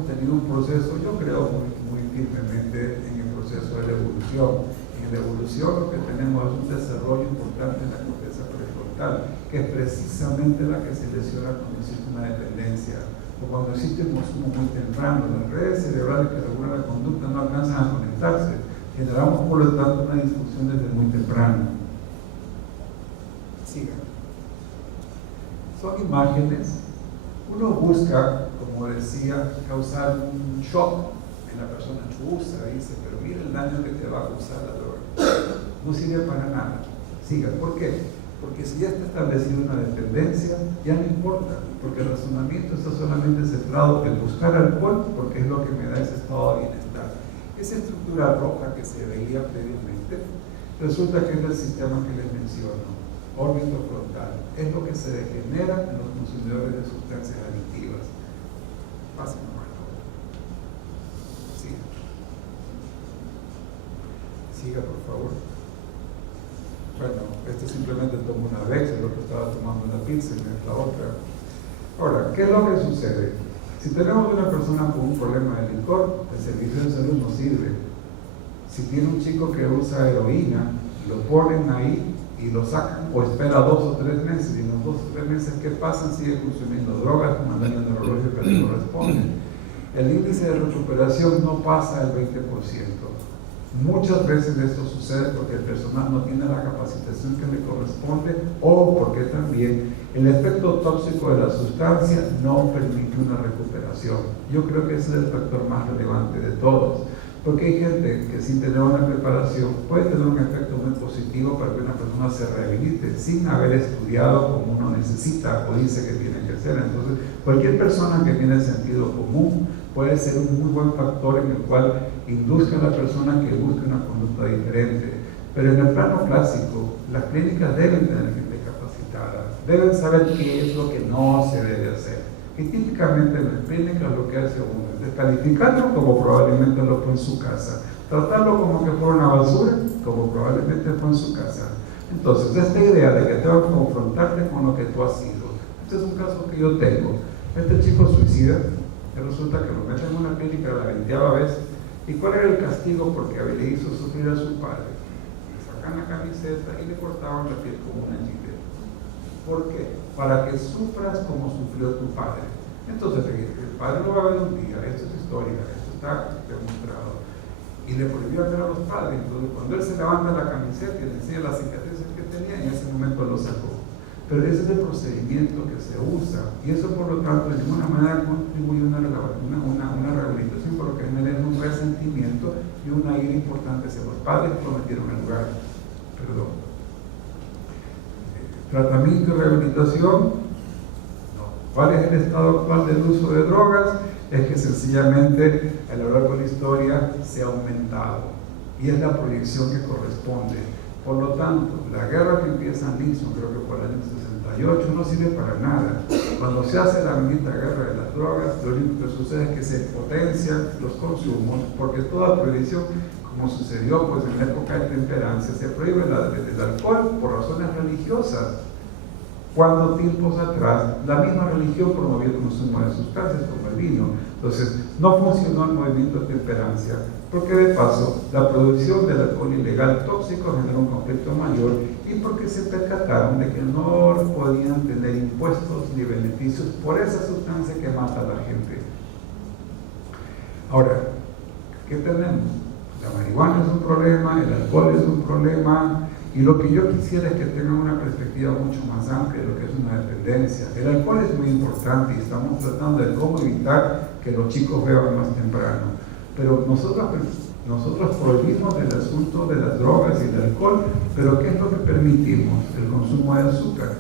tenido un proceso, yo creo muy firmemente en el proceso de la evolución. En la evolución lo que tenemos es un desarrollo importante en la corteza prefrontal, que es precisamente la que se lesiona cuando existe una dependencia o cuando existe un consumo muy temprano. Las redes cerebrales que regulan la conducta no alcanzan a conectarse. Generamos por lo tanto una disfunción desde muy temprano. Sigan. Son imágenes. Uno busca, como decía, causar un shock en la persona. Usa, dice, pero mira el daño que te va a causar la droga. No sirve para nada. Siga. ¿Por qué? Porque si ya está establecida una dependencia, ya no importa, porque el razonamiento está solamente centrado en buscar alcohol, porque es lo que me da ese estado de bienestar. Esa estructura roja que se veía previamente, resulta que es el sistema que les menciono, órbito frontal. Es lo que se degenera en los consumidores de sustancias adictivas. Pásenme, Marco. Siga, por favor. Bueno, este simplemente tomó una Vex, el otro estaba tomando una Pilsen, la otra. Ahora, ¿qué es lo que sucede? Si tenemos una persona con un problema de licor, el servicio de salud no sirve. Si tiene un chico que usa heroína, lo ponen ahí y lo sacan o espera 2 o 3 meses, y en los 2 o 3 meses que pasan sigue consumiendo drogas con el daño neurológico que le corresponde. El índice de recuperación no pasa el 20%. Muchas veces esto sucede porque el personal no tiene la capacitación que le corresponde o porque también el efecto tóxico de la sustancia no permite una recuperación. Yo creo que ese es el factor más relevante de todos, porque hay gente que sin tener una preparación puede tener un efecto muy positivo para que una persona se rehabilite sin haber estudiado como uno necesita o dice que tiene que ser. Entonces, cualquier persona que tiene sentido común puede ser un muy buen factor en el cual induzca a la persona que busque una conducta diferente. Pero en el plano clásico, las clínicas deben tener gente capacitada, deben saber qué es lo que no se debe hacer. Y típicamente en las clínicas lo que hace uno es descalificarlo como probablemente lo fue en su casa, tratarlo como que fuera una basura como probablemente fue en su casa. Entonces, esta idea de que tengo que confrontarte con lo que tú has sido, este es un caso que yo tengo. Este chico suicida, que resulta que lo meten en una clínica la 20ª vez. ¿Y cuál era el castigo? Porque le hizo sufrir a su padre. Le sacan la camiseta y le cortaban la piel como una chile. ¿Por qué? Para que sufras como sufrió tu padre. Entonces, el padre lo va a ver un día, esto es histórica, esto está demostrado. Y le prohibió ver a los padres. Entonces, cuando él se levanta la camiseta y le enseña las cicatrices que tenía, en ese momento lo sacó. Pero ese es el procedimiento que se usa, y eso por lo tanto de ninguna manera contribuye a una rehabilitación, porque genera un resentimiento y una ira importante hacia los padres que cometieron el lugar. Perdón. Tratamiento y rehabilitación, no. ¿Cuál es el estado actual del uso de drogas? Es que sencillamente a lo largo de la historia se ha aumentado, y es la proyección que corresponde. Por lo tanto, la guerra que empieza en Nixon, creo que por el año 68, no sirve para nada. Cuando se hace la bendita guerra de las drogas, lo único que sucede es que se potencian los consumos, porque toda prohibición, como sucedió pues en la época de temperancia, se prohíbe el alcohol por razones religiosas. Cuando tiempos atrás la misma religión promovía el consumo de sustancias como el vino. Entonces no funcionó el movimiento de temperancia, porque de paso la producción del alcohol ilegal tóxico generó un conflicto mayor, y porque se percataron de que no podían tener impuestos ni beneficios por esa sustancia que mata a la gente. Ahora, ¿qué tenemos? La marihuana es un problema, el alcohol es un problema, y lo que yo quisiera es que tengan una perspectiva mucho más amplia de lo que es una dependencia. El alcohol es muy importante y estamos tratando de cómo evitar que los chicos beban más temprano. Pero nosotros prohibimos el asunto de las drogas y el alcohol, pero ¿qué es lo que permitimos? El consumo de azúcar.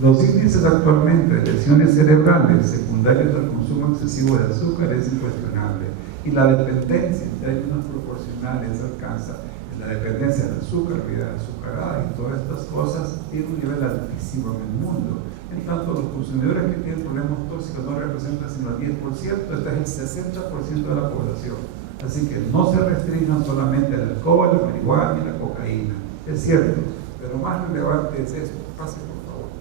Los índices actualmente de lesiones cerebrales secundarias al consumo excesivo de azúcar es incuestionable. Y la dependencia en términos proporcionales alcanza. La dependencia del azúcar, vida azucarada y todas estas cosas tiene un nivel altísimo en el mundo. En tanto, los consumidores que tienen problemas tóxicos no representan sino el 10%, este es el 60% de la población. Así que no se restringan solamente el alcohol, la marihuana y la cocaína. Es cierto, pero más relevante es esto. Pase, por favor.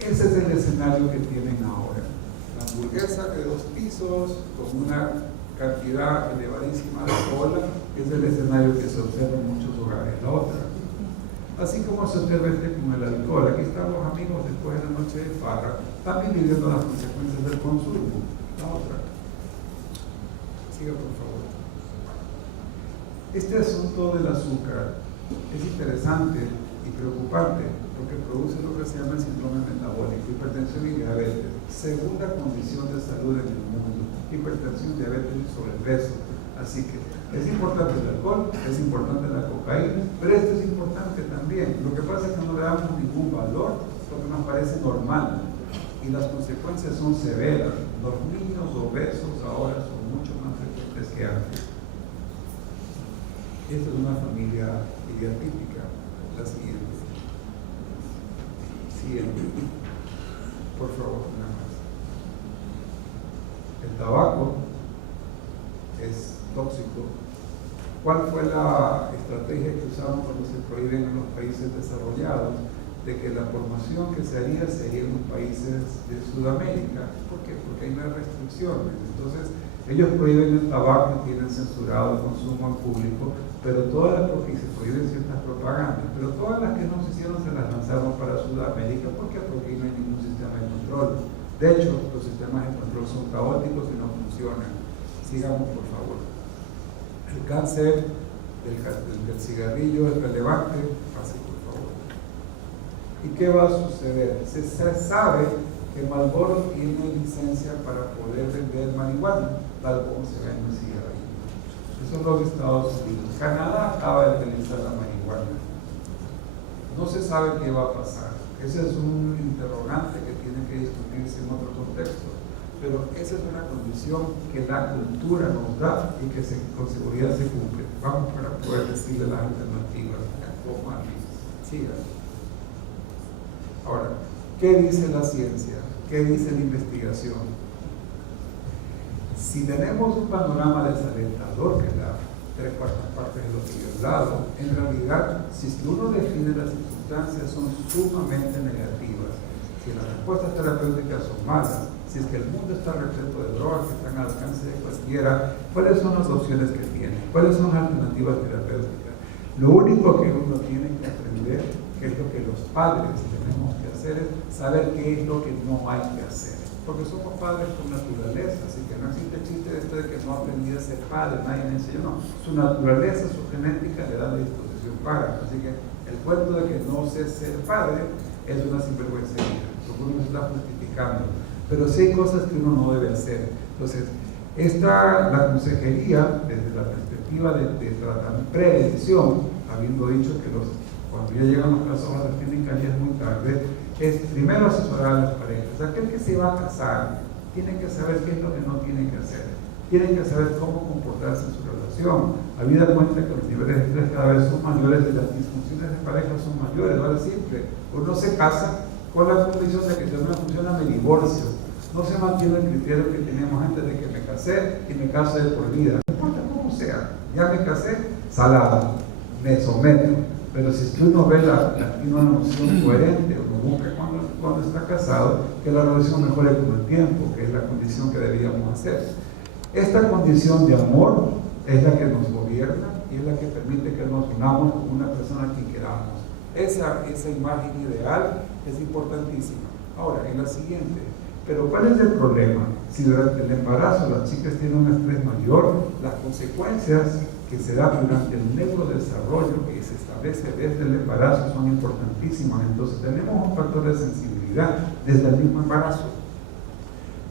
Ese es el escenario que tienen ahora. La hamburguesa de 2 pisos con una cantidad elevadísima de cola, que es el escenario que se observa en muchos hogares. La otra, así como se observa con el alcohol, aquí están los amigos después de la noche de farra, también viviendo las consecuencias del consumo. La otra, siga por favor. Este asunto del azúcar es interesante y preocupante, porque produce lo que se llama el síndrome metabólico, hipertensión y diabetes, segunda condición de salud en el mundo. Hipertensión, diabetes y sobrepeso. Así que es importante el alcohol, es importante la cocaína, pero esto es importante también. Lo que pasa es que no le damos ningún valor porque nos parece normal y las consecuencias son severas. Los niños obesos ahora son mucho más frecuentes que antes. Esta es una familia ideatípica. La siguiente. Siguiente. Por favor, nada más. El tabaco es tóxico. ¿Cuál fue la estrategia que usamos cuando se prohíben en los países desarrollados? De que la promoción que se haría sería en los países de Sudamérica. ¿Por qué? Porque hay más restricciones. Entonces, Ellos prohíben el tabaco y tienen censurado el consumo en público, pero todas las que se prohíben ciertas propagandas, pero todas las que no se hicieron se las lanzaron para Sudamérica. ¿Por qué? Porque no hay ningún sistema de control. De hecho, los sistemas de control son caóticos y no funcionan. Sigamos, por favor. El cáncer del cigarrillo es relevante. Pase, por favor. ¿Y qué va a suceder? Se sabe que Marlboro tiene licencia para poder vender marihuana, tal como se vende el cigarrillo. Eso es los Estados Unidos. Canadá acaba de legalizar la marihuana. No se sabe qué va a pasar. Ese es un interrogante que tiene que discutirse en otro contexto. Pero esa es una condición que la cultura nos da y que con seguridad se cumple. Vamos para poder decirle las alternativas. Sigan. Ahora, ¿qué dice la ciencia? ¿Qué dice la investigación? Si tenemos un panorama desalentador que da 3/4 partes de lo que yo he hablado, en realidad, si uno define las circunstancias son sumamente negativas, si las respuestas terapéuticas son malas, si es que el mundo está repleto de drogas que están al alcance de cualquiera, ¿cuáles son las opciones que tiene? ¿Cuáles son las alternativas terapéuticas? Lo único que uno tiene que aprender, que es lo que los padres tenemos que hacer, es saber qué es lo que no hay que hacer. Porque somos padres con naturaleza, así que no existe el chiste de que no aprendí a ser padre, nadie me enseñó, no. Su naturaleza, su genética le da la disposición para. Así que el cuento de que no sé ser padre es una sinvergüencería, uno se está justificando. Pero sí hay cosas que uno no debe hacer. Entonces, la consejería, desde la perspectiva de prevención, habiendo dicho que cuando ya llegan los casos a la clínica ya es muy tarde, es primero asesorar a las parejas. Aquel que se va a casar tiene que saber qué es lo que no tiene que hacer. Tienen que saber cómo comportarse en su relación. Habida cuenta que los niveles de estrés cada vez son mayores y las disfunciones de pareja son mayores. Ahora simple, uno se casa con la condición de que si no me funciona me divorcio. No se mantiene el criterio que teníamos antes de que me casé y me caso de por vida. No importa cómo sea, ya me casé, salada, me someto. Pero si es que uno ve una noción coherente, uno busca cuando está casado, que la relación mejore con el tiempo, que es la condición que deberíamos hacer. Esta condición de amor es la que nos gobierna y es la que permite que nos unamos con una persona a quien queramos. Esa imagen ideal es importantísima. Ahora, en la siguiente, pero ¿cuál es el problema? Si durante el embarazo las chicas tienen un estrés mayor, las consecuencias que se dan durante el neurodesarrollo que se establece desde el embarazo son importantísimas. Entonces tenemos un factor de sensibilidad desde el mismo embarazo.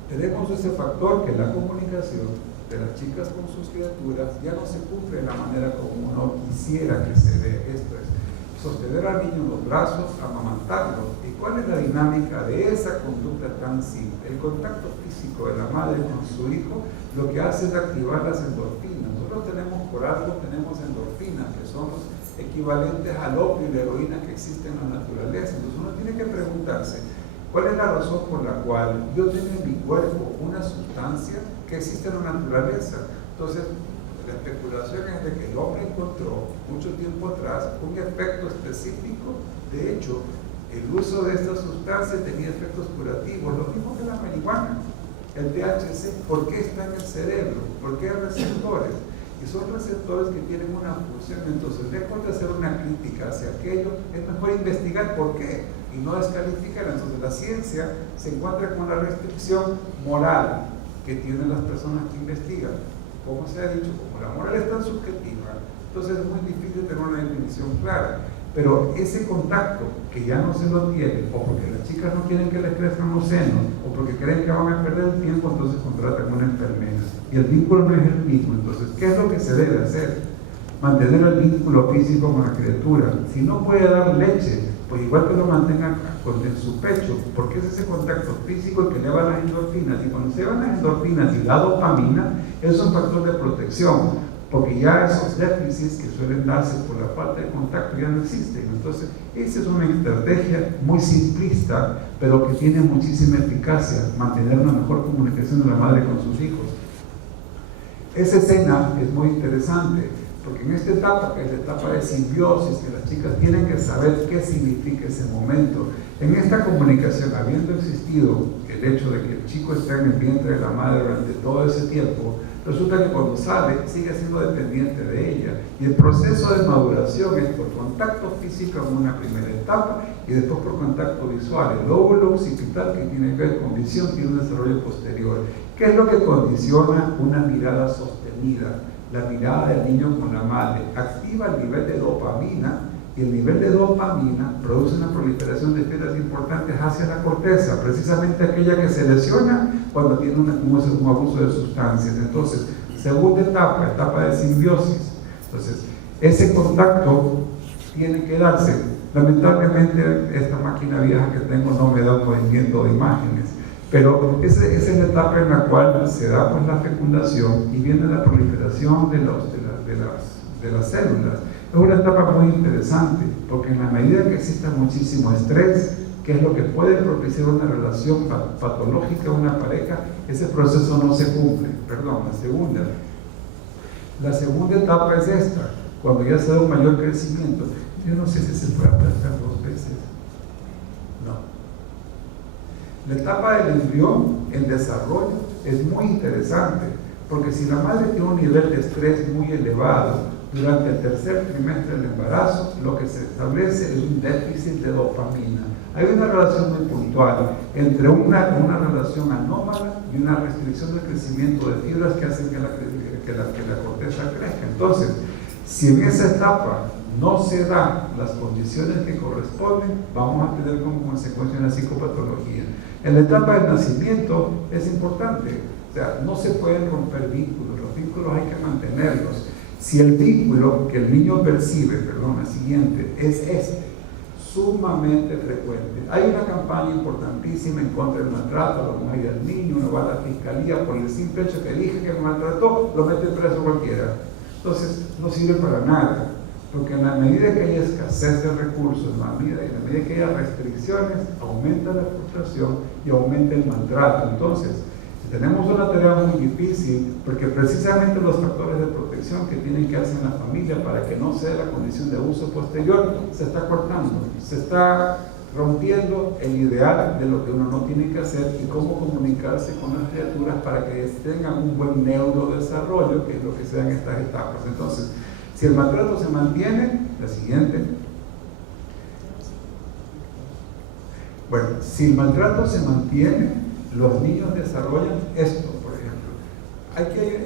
Tenemos ese factor que la comunicación de las chicas con sus criaturas ya no se cumple de la manera como uno quisiera que se dé. Esto es sostener al niño en los brazos, amamantarlo. ¿Y cuál es la dinámica de esa conducta tan simple? El contacto físico de la madre con su hijo lo que hace es activar las endorfinas. Nosotros por algo tenemos endorfinas, que son los equivalentes al opio y la heroína que existen en la naturaleza. Entonces uno tiene que preguntarse, ¿cuál es la razón por la cual yo tengo en mi cuerpo una sustancia que existe en la naturaleza? Entonces, la especulación es de que el hombre encontró mucho tiempo atrás un efecto específico. De hecho, el uso de esta sustancia tenía efectos curativos, lo mismo que la marihuana. El THC, ¿por qué está en el cerebro? ¿Por qué hay receptores? Y son receptores que tienen una función. Entonces, lejos de hacer una crítica hacia aquello, es mejor investigar por qué y no descalificar. Entonces, la ciencia se encuentra con la restricción moral que tienen las personas que investigan. Como se ha dicho, como la moral es tan subjetiva, entonces es muy difícil tener una definición clara. Pero ese contacto que ya no se lo tiene, o porque las chicas no quieren que les crezcan los senos, o porque creen que van a perder el tiempo, entonces contratan una enfermera. Y el vínculo no es el mismo. Entonces, ¿qué es lo que se debe hacer? Mantener el vínculo físico con la criatura. Si no puede dar leche, pues igual que lo mantenga en su pecho, porque es ese contacto físico el que eleva las endorfinas. Y cuando se elevan las endorfinas y la dopamina, es un factor de protección, porque ya esos déficits que suelen darse por la falta de contacto ya no existen. Entonces, esa es una estrategia muy simplista, pero que tiene muchísima eficacia, mantener una mejor comunicación de la madre con sus hijos. Esa escena es muy interesante, porque en esta etapa, que es la etapa de simbiosis, que las chicas tienen que saber qué significa ese momento, en esta comunicación, habiendo existido el hecho de que el chico esté en el vientre de la madre durante todo ese tiempo, resulta que cuando sale sigue siendo dependiente de ella, y el proceso de maduración es por contacto físico en una primera etapa y después por contacto visual. El lóbulo occipital, que tiene que ver con visión, tiene un desarrollo posterior. ¿Qué es lo que condiciona una mirada sostenida? La mirada del niño con la madre activa el nivel de dopamina, y el nivel de dopamina produce una proliferación de fibras importantes hacia la corteza, precisamente aquella que se lesiona cuando tiene un abuso de sustancias. Entonces, segunda etapa, etapa de simbiosis. Entonces, ese contacto tiene que darse. Lamentablemente, esta máquina vieja que tengo no me da un movimiento de imágenes, pero esa es la etapa en la cual se da pues la fecundación y viene la proliferación de las células. Es una etapa muy interesante, porque en la medida que exista muchísimo estrés, que es lo que puede propiciar una relación patológica en una pareja, ese proceso no se cumple. Perdón, la segunda etapa es esta, cuando ya se da un mayor crecimiento. Yo no sé si se puede aplicar 2 veces. No. La etapa del embrión en desarrollo es muy interesante, porque si la madre tiene un nivel de estrés muy elevado durante el tercer trimestre del embarazo, lo que se establece es un déficit de dopamina. Hay una relación muy puntual entre una relación anómala y una restricción del crecimiento de fibras que hacen que la corteza crezca. Entonces, si en esa etapa no se dan las condiciones que corresponden, vamos a tener como consecuencia una psicopatología. En la etapa del nacimiento es importante, o sea, no se pueden romper vínculos, los vínculos hay que mantenerlos. Si el vínculo que el niño percibe, la siguiente, es sumamente frecuente. Hay una campaña importantísima en contra del maltrato a la mujer y al niño, uno va a la fiscalía por el simple hecho que dije que me maltrató, lo mete preso cualquiera. Entonces, no sirve para nada, porque en la medida que haya escasez de recursos, en la medida que haya restricciones, aumenta la frustración y aumenta el maltrato. Entonces, tenemos una tarea muy difícil, porque precisamente los factores de protección que tienen que hacer la familia para que no sea la condición de uso posterior se está cortando, se está rompiendo el ideal de lo que uno no tiene que hacer y cómo comunicarse con las criaturas para que tengan un buen neurodesarrollo, que es lo que se da en estas etapas. Entonces, si el maltrato se mantiene, la siguiente. Bueno, si el maltrato se mantiene, los niños desarrollan esto, por ejemplo.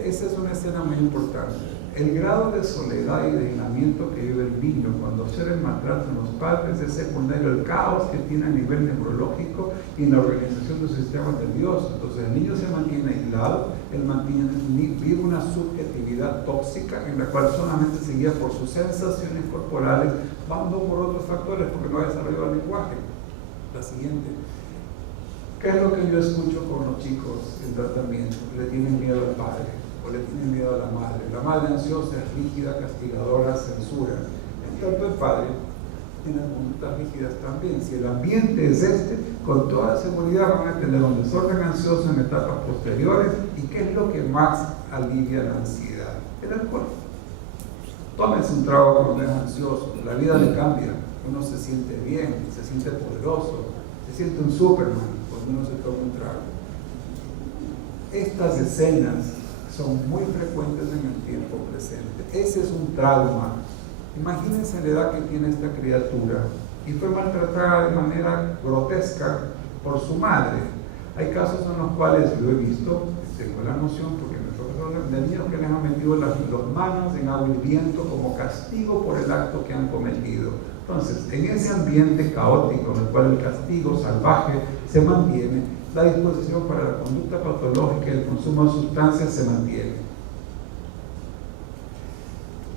Esa es una escena muy importante. El grado de soledad y de aislamiento que vive el niño cuando observa el maltrato en los padres es secundario al caos que tiene a nivel neurológico y en la organización de su sistema nervioso. Entonces el niño se mantiene aislado, vive una subjetividad tóxica en la cual solamente se guía por sus sensaciones corporales, no por otros factores, porque no ha desarrollado el lenguaje. La siguiente. ¿Qué es lo que yo escucho con los chicos en tratamiento? Le tienen miedo al padre o le tienen miedo a la madre. La madre ansiosa es rígida, castigadora, censura. En tanto el padre tiene conductas rígidas también. Si el ambiente es con toda seguridad van a tener un desorden ansioso en etapas posteriores. ¿Y qué es lo que más alivia la ansiedad? El alcohol. Tómese un trago cuando es ansioso, la vida le cambia. Uno se siente bien, se siente poderoso, se siente un Superman cuando uno se toma un trago. Estas escenas son muy frecuentes en el tiempo presente. Ese es un trauma. Imagínense la edad que tiene esta criatura y fue maltratada de manera grotesca por su madre. Hay casos en los cuales yo he visto, tengo la noción porque me toca de niños que les han metido las manos en agua hirviendo como castigo por el acto que han cometido. Entonces, en ese ambiente caótico en el cual el castigo salvaje se mantiene, la disposición para la conducta patológica y el consumo de sustancias se mantiene.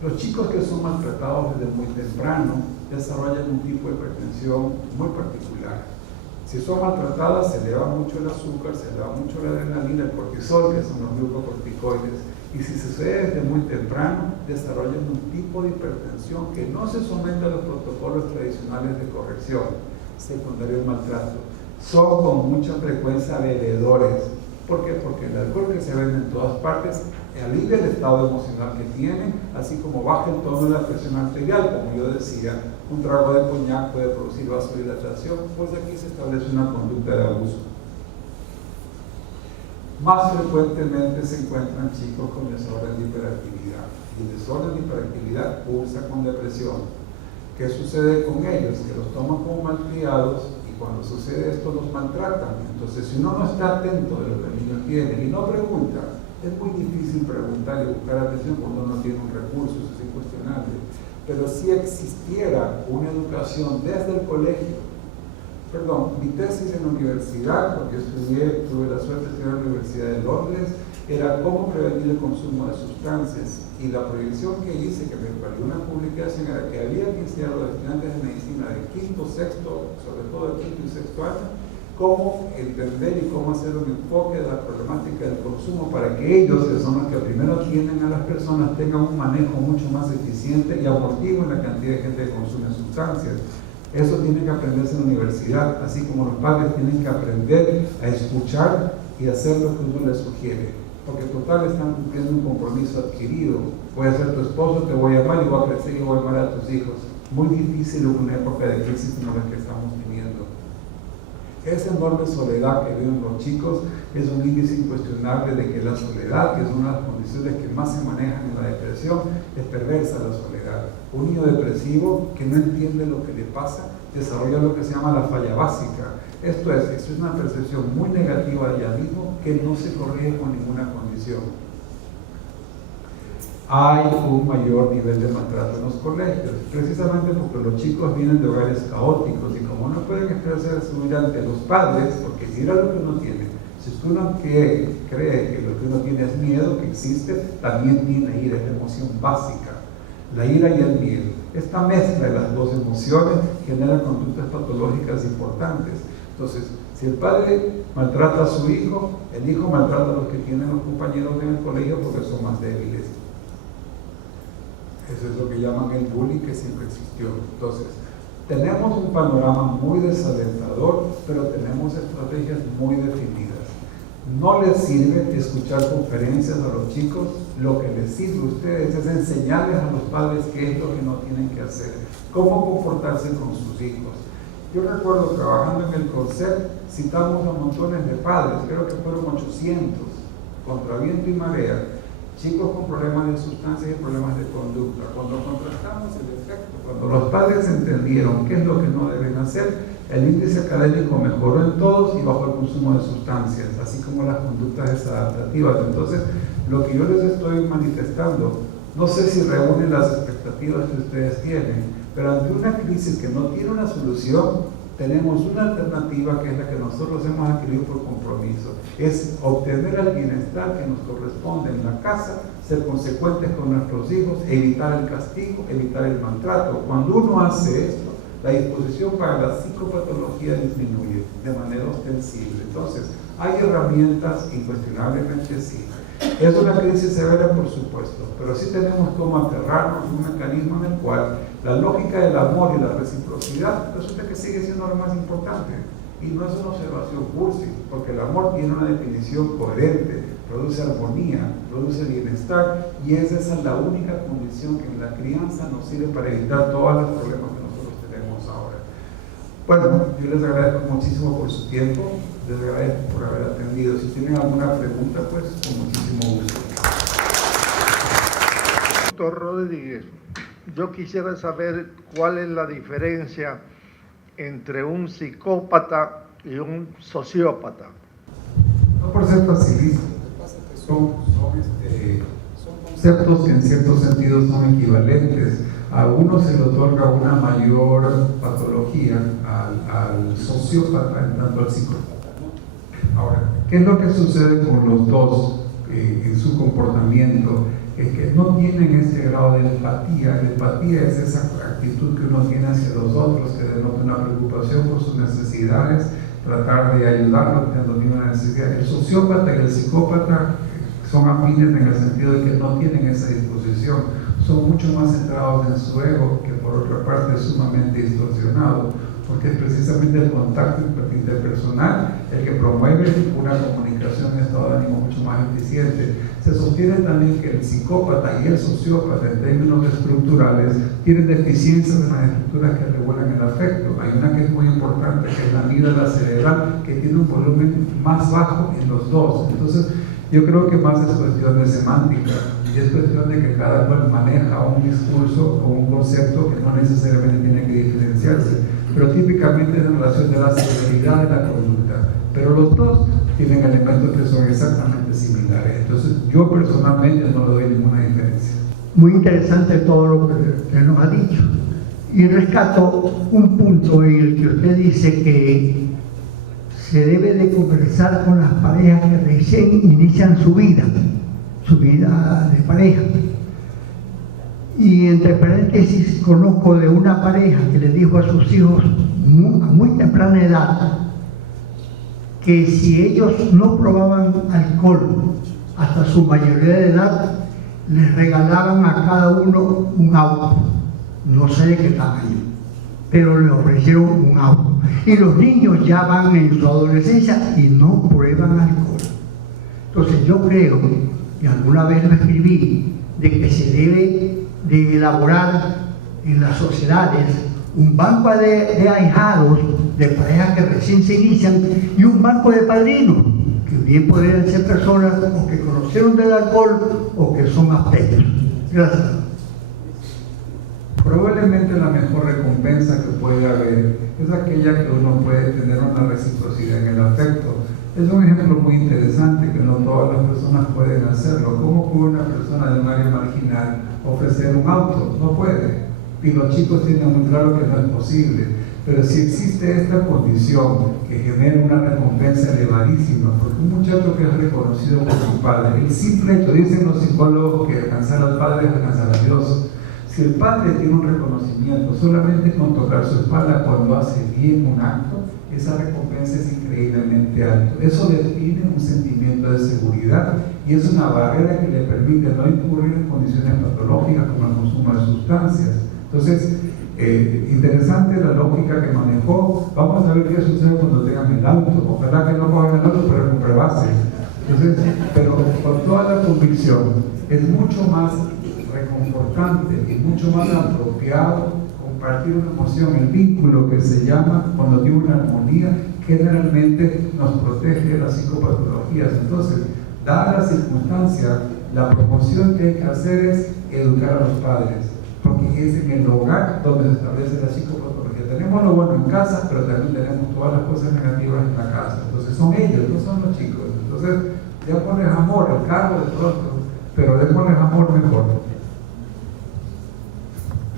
Los chicos que son maltratados desde muy temprano desarrollan un tipo de hipertensión muy particular. Si son maltratadas, se eleva mucho el azúcar, se eleva mucho la adrenalina, el cortisol, que son los glucocorticoides. Y si se sucede desde muy temprano, desarrollan un tipo de hipertensión que no se somete a los protocolos tradicionales de corrección, secundario al maltrato. Son con mucha frecuencia bebedores. ¿Por qué? Porque el alcohol que se vende en todas partes alivia el estado emocional que tienen, así como baja el tono de la presión arterial. Como yo decía, un trago de coñac puede producir vasodilatación, pues aquí se establece una conducta de abuso. Más frecuentemente se encuentran chicos con desorden de hiperactividad. Y el desorden de hiperactividad cursa con depresión. ¿Qué sucede con ellos? Que los toman como malcriados y cuando sucede esto los maltratan. Entonces, si uno no está atento de lo que el niño tiene y no pregunta, es muy difícil preguntar y buscar atención cuando uno tiene un recurso, eso es incuestionable. Pero si existiera una educación desde el colegio, mi tesis en la universidad, porque tuve la suerte de estudiar en la Universidad de Londres, era cómo prevenir el consumo de sustancias. Y la proyección que hice, que me valió una publicación, era que había que enseñar a los estudiantes de medicina de quinto, sexto, sobre todo de quinto y sexto año, cómo entender y cómo hacer un enfoque de la problemática del consumo para que ellos, que son los que primero atienden a las personas, tengan un manejo mucho más eficiente y amortiguen la cantidad de gente que consume sustancias. Eso tiene que aprenderse en la universidad, así como los padres tienen que aprender a escuchar y hacer lo que uno les sugiere. Porque total están cumpliendo un compromiso adquirido. Voy a ser tu esposo, te voy a amar y voy a crecer y voy a amar a tus hijos. Muy difícil en una época de crisis como la que estamos teniendo. Esa enorme soledad que viven los chicos es un índice incuestionable de que la soledad, que es una de las condiciones que más se manejan en la depresión, es perversa la soledad. Un niño depresivo que no entiende lo que le pasa desarrolla lo que se llama la falla básica. Esto es una percepción muy negativa de ella mismo que no se corrige con ninguna condición. Hay un mayor nivel de maltrato en los colegios, precisamente porque los chicos vienen de hogares caóticos y como no pueden ejercer su vida ante los padres, porque si era lo que uno tiene, si uno cree que lo que uno tiene es miedo, que existe, también tiene ira, es la emoción básica, la ira y el miedo. Esta mezcla de las dos emociones genera conductas patológicas importantes. Entonces, si el padre maltrata a su hijo, el hijo maltrata a los que tienen los compañeros en el colegio porque son más débiles. Eso es lo que llaman el bullying, que siempre existió. Entonces, tenemos un panorama muy desalentador, pero tenemos estrategias muy definidas. No les sirve escuchar conferencias a los chicos, lo que les sirve a ustedes es enseñarles a los padres qué es lo que no tienen que hacer, cómo comportarse con sus hijos. Yo recuerdo trabajando en el CONCEP, citamos a montones de padres, creo que fueron 800, contra viento y marea, chicos con problemas de sustancias y problemas de conducta. Cuando contrastamos el efecto, cuando los padres entendieron qué es lo que no deben hacer, el índice académico mejoró en todos y bajó el consumo de sustancias, así como las conductas desadaptativas. Entonces, lo que yo les estoy manifestando, no sé si reúne las expectativas que ustedes tienen, pero ante una crisis que no tiene una solución, tenemos una alternativa que es la que nosotros hemos adquirido por compromiso, es obtener el bienestar que nos corresponde en la casa, ser consecuentes con nuestros hijos, evitar el castigo, evitar el maltrato. Cuando uno hace esto, la disposición para la psicopatología disminuye de manera ostensible. Entonces, hay herramientas, incuestionablemente sí. Es una crisis severa, por supuesto, pero sí tenemos como aferrarnos a un mecanismo en el cual la lógica del amor y la reciprocidad resulta que sigue siendo lo más importante. Y no es una observación cursi, porque el amor tiene una definición coherente, produce armonía, produce bienestar, y esa es la única condición que en la crianza nos sirve para evitar todos los problemas que nosotros tenemos ahora. Bueno, yo les agradezco muchísimo por su tiempo, les agradezco por haber atendido. Si tienen alguna pregunta, pues con muchísimo gusto. Doctor Rodríguez, yo quisiera saber cuál es la diferencia entre un psicópata y un sociópata. No por ser facilista, son conceptos que en cierto sentido son equivalentes. A uno se le otorga una mayor patología al sociópata en tanto al psicópata. Ahora, ¿qué es lo que sucede con los dos en su comportamiento? Es que no tienen ese grado de empatía. La empatía es esa actitud que uno tiene hacia los otros, que denota una preocupación por sus necesidades, tratar de ayudarlos cuando tiene una necesidad. El sociópata y el psicópata son afines en el sentido de que no tienen esa disposición, son mucho más centrados en su ego, que por otra parte es sumamente distorsionado. porque es precisamente el contacto interpersonal el que promueve una comunicación en estado de ánimo mucho más eficiente. Se sostiene también que el psicópata y el sociópata, en términos estructurales, tienen deficiencias en las estructuras que regulan el afecto. Hay una que es muy importante, que es la amígdala cerebral, que tiene un volumen más bajo en los dos. Entonces, yo creo que más es cuestión de semántica, y es cuestión de que cada cual maneja un discurso o un concepto que no necesariamente tiene que diferenciarse, pero típicamente es en relación de la severidad de la conducta. Pero los dos tienen elementos que son exactamente similares. Entonces, yo personalmente no le doy ninguna diferencia. Muy interesante todo lo que nos ha dicho. Y rescato un punto en el que usted dice que se debe de conversar con las parejas que recién inician su vida de pareja. Y entre paréntesis, conozco de una pareja que le dijo a sus hijos a muy temprana edad que si ellos no probaban alcohol hasta su mayoría de edad, les regalaban a cada uno un auto, no sé de qué tamaño, pero le ofrecieron un auto. Y los niños ya van en su adolescencia y no prueban alcohol. Entonces yo creo, y alguna vez lo escribí, de que se debe de elaborar en las sociedades un banco de ahijados, de parejas que recién se inician, y un banco de padrinos, que bien podrían ser personas o que conocieron del alcohol o que son abstemios. Gracias. Probablemente la mejor recompensa que puede haber es aquella que uno puede tener una reciprocidad en el afecto. Es un ejemplo muy interesante que no todas las personas pueden hacerlo. ¿Cómo puede una persona de un área marginal ofrecer un auto? No puede. Y los chicos tienen muy claro que no es posible. Pero si existe esta condición que genera una recompensa elevadísima, porque un muchacho que es reconocido por su padre, el simple hecho, dicen los psicólogos que alcanzar al padre es alcanzar a Dios. Si el padre tiene un reconocimiento solamente con tocar su espalda cuando hace bien un acto, esa recompensa es increíblemente alta. Eso define un sentimiento de seguridad y es una barrera que le permite no incurrir en condiciones patológicas como el consumo de sustancias. Entonces, interesante la lógica que manejó. Vamos a ver qué sucede cuando tengan el auto. Ojalá que no cojan el auto, pero con rebase. Entonces, pero con toda la convicción, es mucho más reconfortante y mucho más apropiado compartir una emoción, el vínculo que se llama, cuando tiene una armonía, generalmente nos protege de las psicopatologías. Entonces, dadas las circunstancias, la promoción que hay que hacer es educar a los padres, porque es en el hogar donde se establece la psicopatología. Tenemos lo bueno en casa, pero también tenemos todas las cosas negativas en la casa. Entonces son ellos, no son los chicos. Entonces, ya pones amor, el cargo de pronto, pero le pones amor mejor.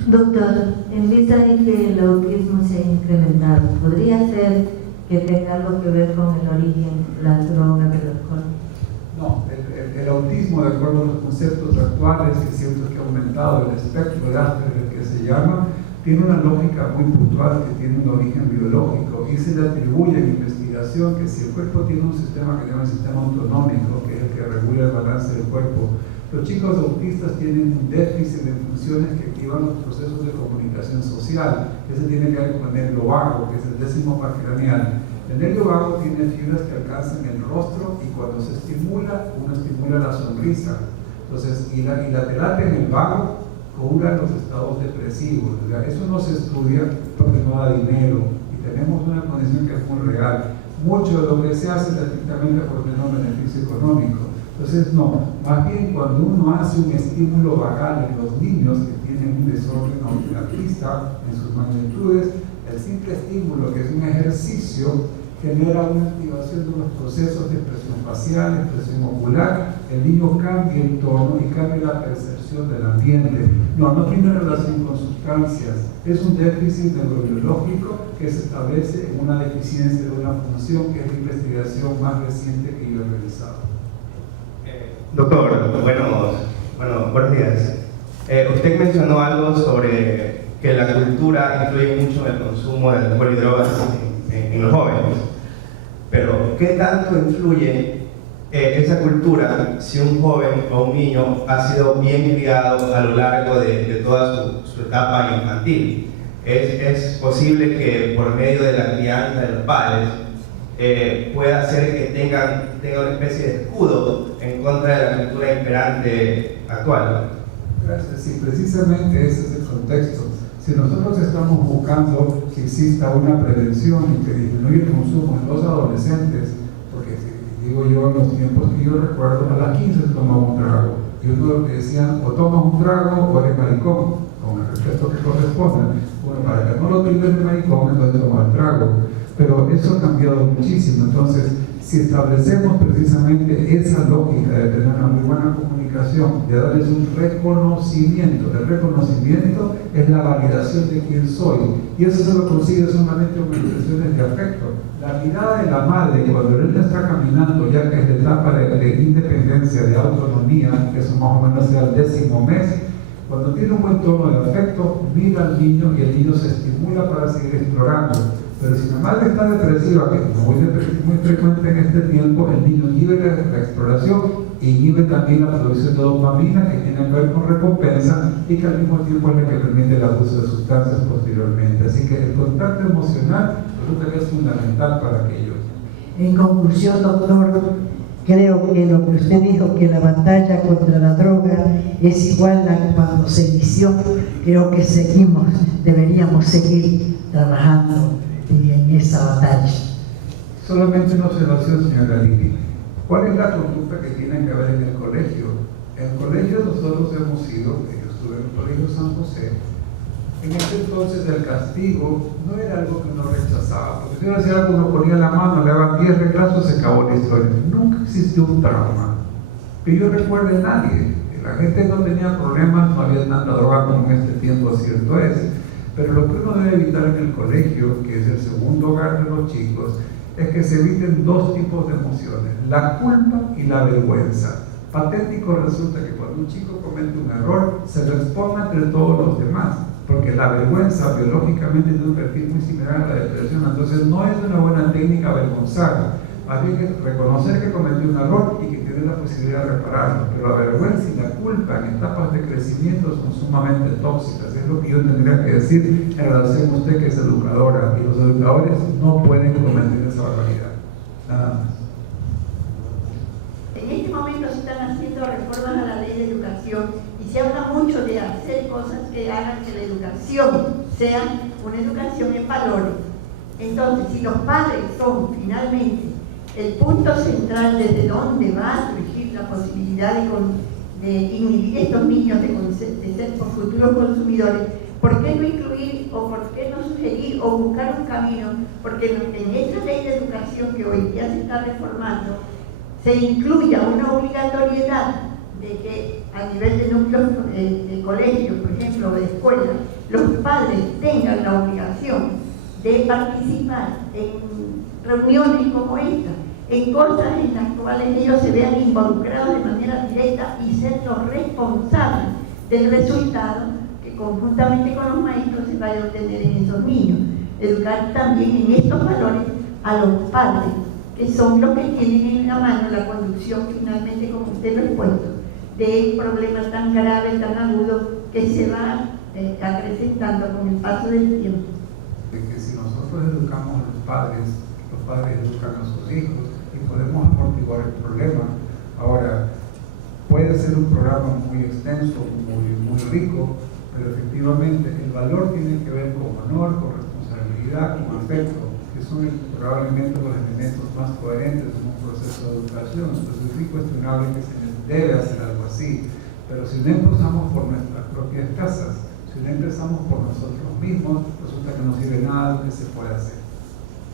Doctor, en vista de que el autismo se ha incrementado, ¿podría ser que tenga algo que ver con el origen, las drogas, el alcohol? No, el autismo, de acuerdo a los conceptos actuales, que siento que ha aumentado el espectro de Asperger que se llama, tiene una lógica muy puntual que tiene un origen biológico y se le atribuye en investigación que si el cuerpo tiene un sistema que se llama el sistema autonómico, que es el que regula el balance del cuerpo, los chicos autistas tienen un déficit de funciones que activan los procesos de comunicación social, que se tiene que ver con el nervio vago, que es el décimo par craneal. El nervio vago tiene fibras que alcanzan el rostro y cuando se estimula, uno estimula la sonrisa. Entonces, y la terapia en el vago cura los estados depresivos. O sea, eso no se estudia porque no da dinero y tenemos una condición que es muy real. Mucho de lo que se hace es estrictamente porque no hay beneficio económico. Entonces, no, más bien cuando uno hace un estímulo vagal en los niños que tienen un desorden autista en sus magnitudes, el simple estímulo, que es un ejercicio, genera una activación de unos procesos de expresión facial, expresión ocular, el niño cambia el tono y cambia la percepción del ambiente. No tiene relación con sustancias, es un déficit neurobiológico que se establece en una deficiencia de una función, que es la investigación más reciente que yo he realizado. Doctor, buenos días. Usted mencionó algo sobre que la cultura influye mucho en el consumo de alcohol y drogas en los jóvenes. Pero, ¿qué tanto influye esa cultura si un joven o un niño ha sido bien criado a lo largo de toda su etapa infantil? es posible que por medio de la crianza de los padres pueda hacer que tengan una especie de escudo en contra de la cultura imperante actual. Gracias. Sí, precisamente ese es el contexto. Si nosotros estamos buscando que exista una prevención y que disminuya el consumo en los adolescentes, porque si digo yo, en los tiempos que yo recuerdo, a las 15 se tomaba un trago. Y uno le decía, o tomas un trago o eres maricón, con el respeto que corresponda. Bueno, para que no lo tilden de maricón, entonces toma el trago. Pero eso ha cambiado muchísimo. Entonces, si establecemos precisamente esa lógica de tener una muy buena comunicación, de darles un reconocimiento, el reconocimiento es la validación de quién soy, y eso se lo consigue solamente con expresiones de afecto. La mirada de la madre cuando él está caminando, ya que es la etapa de independencia, de autonomía, que eso más o menos sea el 10º mes, cuando tiene un buen tono de afecto, mira al niño y el niño se estimula para seguir explorando. Pero si la madre está depresiva, que es muy frecuente en este tiempo, el niño inhibe la exploración e inhibe también la producción de dopamina, que tiene que ver con recompensa y que al mismo tiempo es la que permite el abuso de sustancias posteriormente. Así que el contacto emocional resulta que es fundamental para aquellos. En conclusión, doctor, creo que lo que usted dijo, que la batalla contra la droga es igual a cuando se inició. Creo que deberíamos seguir trabajando en esa batalla. Solamente una observación, señora Lili. ¿Cuál es la conducta que tiene que haber en el colegio? En el colegio nosotros hemos ido, yo estuve en el colegio San José, en ese entonces el castigo no era algo que uno rechazaba, porque si uno hacía algo, uno ponía la mano, le daban 10 reglazos, se acabó la historia. Nunca existió un trauma. Que yo recuerde a nadie. La gente no tenía problemas, no había tanta droga como en este tiempo, cierto es. Pero lo que uno debe evitar en el colegio, que es el segundo hogar de los chicos, es que se eviten dos tipos de emociones, la culpa y la vergüenza. Patético resulta que cuando un chico comete un error, se lo exponga entre todos los demás, porque la vergüenza biológicamente tiene un perfil muy similar a la depresión, entonces no es una buena técnica avergonzar. Más bien que reconocer que cometió un error y que tiene la posibilidad de repararlo, pero la vergüenza y la culpa en etapas de crecimiento son sumamente tóxicas. Es lo que yo tendría que decir en relación a usted, que es educadora, y los educadores no pueden cometer esa barbaridad. Nada más. En este momento se están haciendo reformas a la ley de educación y se habla mucho de hacer cosas que hagan que la educación sea una educación en valores. Entonces, si los padres son finalmente el punto central desde donde va a surgir la posibilidad de inhibir a estos niños de ser futuros consumidores, ¿por qué no incluir o por qué no sugerir o buscar un camino? Porque en esta ley de educación que hoy día se está reformando, se incluya una obligatoriedad de que a nivel de núcleos de colegios, por ejemplo, o de escuelas, los padres tengan la obligación de participar en reuniones como esta, en cosas en las cuales ellos se vean involucrados de manera directa y ser los responsables del resultado que conjuntamente con los maestros se vaya a obtener en esos niños. Educar también en estos valores a los padres, que son los que tienen en la mano la conducción finalmente, como usted lo ha expuesto, de un problema tan grave, tan agudo, que se va acrecentando con el paso del tiempo. Que si nosotros educamos a los padres educan a sus hijos y podemos amortiguar el problema. Ahora, puede ser un programa muy extenso, muy rico, pero efectivamente el valor tiene que ver con honor, con responsabilidad, con afecto, que son probablemente los elementos más coherentes en un proceso de educación. Entonces es incuestionable que se debe hacer algo así, pero si no empezamos por nuestras propias casas, si no empezamos por nosotros mismos, resulta que no sirve nada de lo que se puede hacer.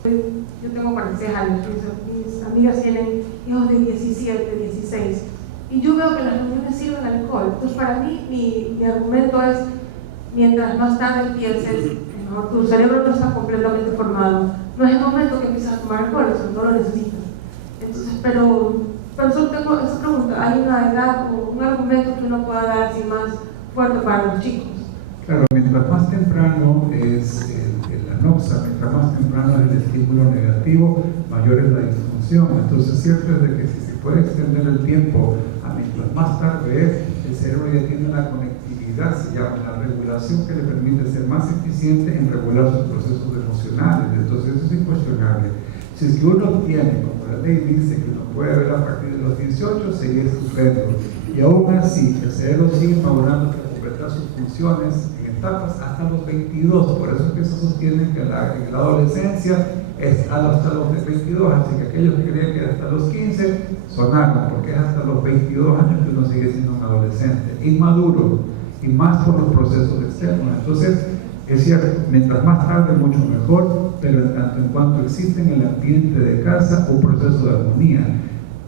Yo tengo 46 años, mis amigas tienen hijos de 17, 16, y yo veo que las reuniones sirven alcohol. Entonces para mí, mi argumento es, mientras más tarde pienses, mejor, tu cerebro no está completamente formado, no es el momento que empiezas a tomar alcohol, eso no lo necesitas. Entonces, pero solo tengo esa pregunta, ¿hay una edad o un argumento que uno pueda dar así más fuerte para los chicos? Claro, mientras más temprano es la noxa, mientras más temprano es el estímulo negativo, mayor es la disfunción. Entonces, cierto es de que si se puede extender el tiempo a mientras más tarde el cerebro ya tiene una conectividad, se llama la regulación, que le permite ser más eficiente en regular sus procesos emocionales. Entonces eso es incuestionable. Si es que uno tiene, como la ley dice, que uno puede ver a partir de los 18, seguir sufriendo, y aún así el cerebro sigue madurando para completar sus funciones en etapas hasta los 22, por eso es que se sostiene que en la adolescencia es hasta los 22, así que aquellos que creen que hasta los 15 son armas, porque es hasta los 22 años que uno sigue siendo un adolescente, inmaduro, y más por los procesos externos. Entonces, es cierto, mientras más tarde mucho mejor, pero en tanto en cuanto existe en el ambiente de casa un proceso de armonía.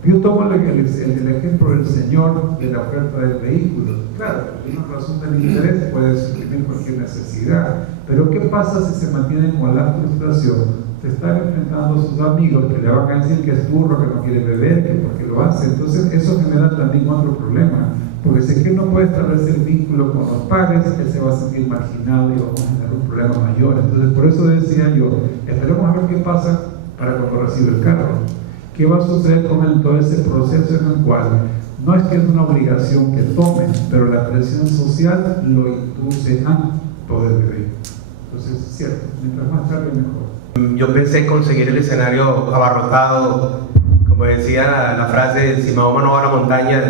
Yo tomo el ejemplo del señor de la oferta del vehículo. Claro, por una razón del interés puede suprimir cualquier necesidad, pero ¿qué pasa si se mantienen con la frustración? Se están enfrentando a sus amigos que le van a decir que es burro, que no quiere beber, que porque lo hace. Entonces eso genera también otro problema, porque si es que no puede establecer vínculo con los padres, él se va a sentir marginado y vamos a generar un problema mayor. Entonces por eso decía yo, esperemos a ver qué pasa para cuando reciba el carro. ¿Qué va a suceder con él en todo ese proceso en el cual no es que es una obligación que tome, pero la presión social lo induce a poder vivir? Entonces es cierto, mientras más tarde mejor. Yo pensé conseguir el escenario abarrotado, como decía la frase, si Mahoma no va a la montaña,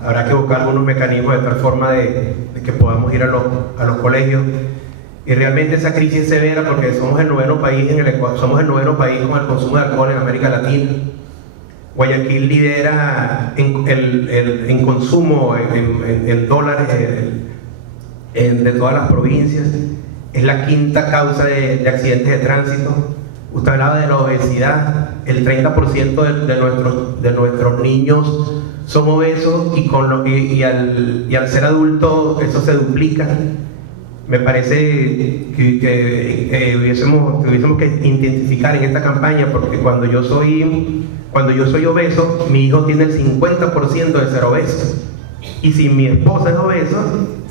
habrá que buscar algunos mecanismos de tal forma de que podamos ir a los colegios. Y realmente esa crisis es severa porque somos el noveno país somos el noveno país con el consumo de alcohol en América Latina. Guayaquil lidera en consumo en dólares de todas las provincias. Es la quinta causa de accidentes de tránsito. Usted hablaba de la obesidad. El 30% de nuestros niños son obesos y al ser adultos eso se duplica. Me parece que tuviésemos que intensificar en esta campaña, porque cuando yo soy obeso, mi hijo tiene el 50% de ser obeso, y si mi esposa es obesa,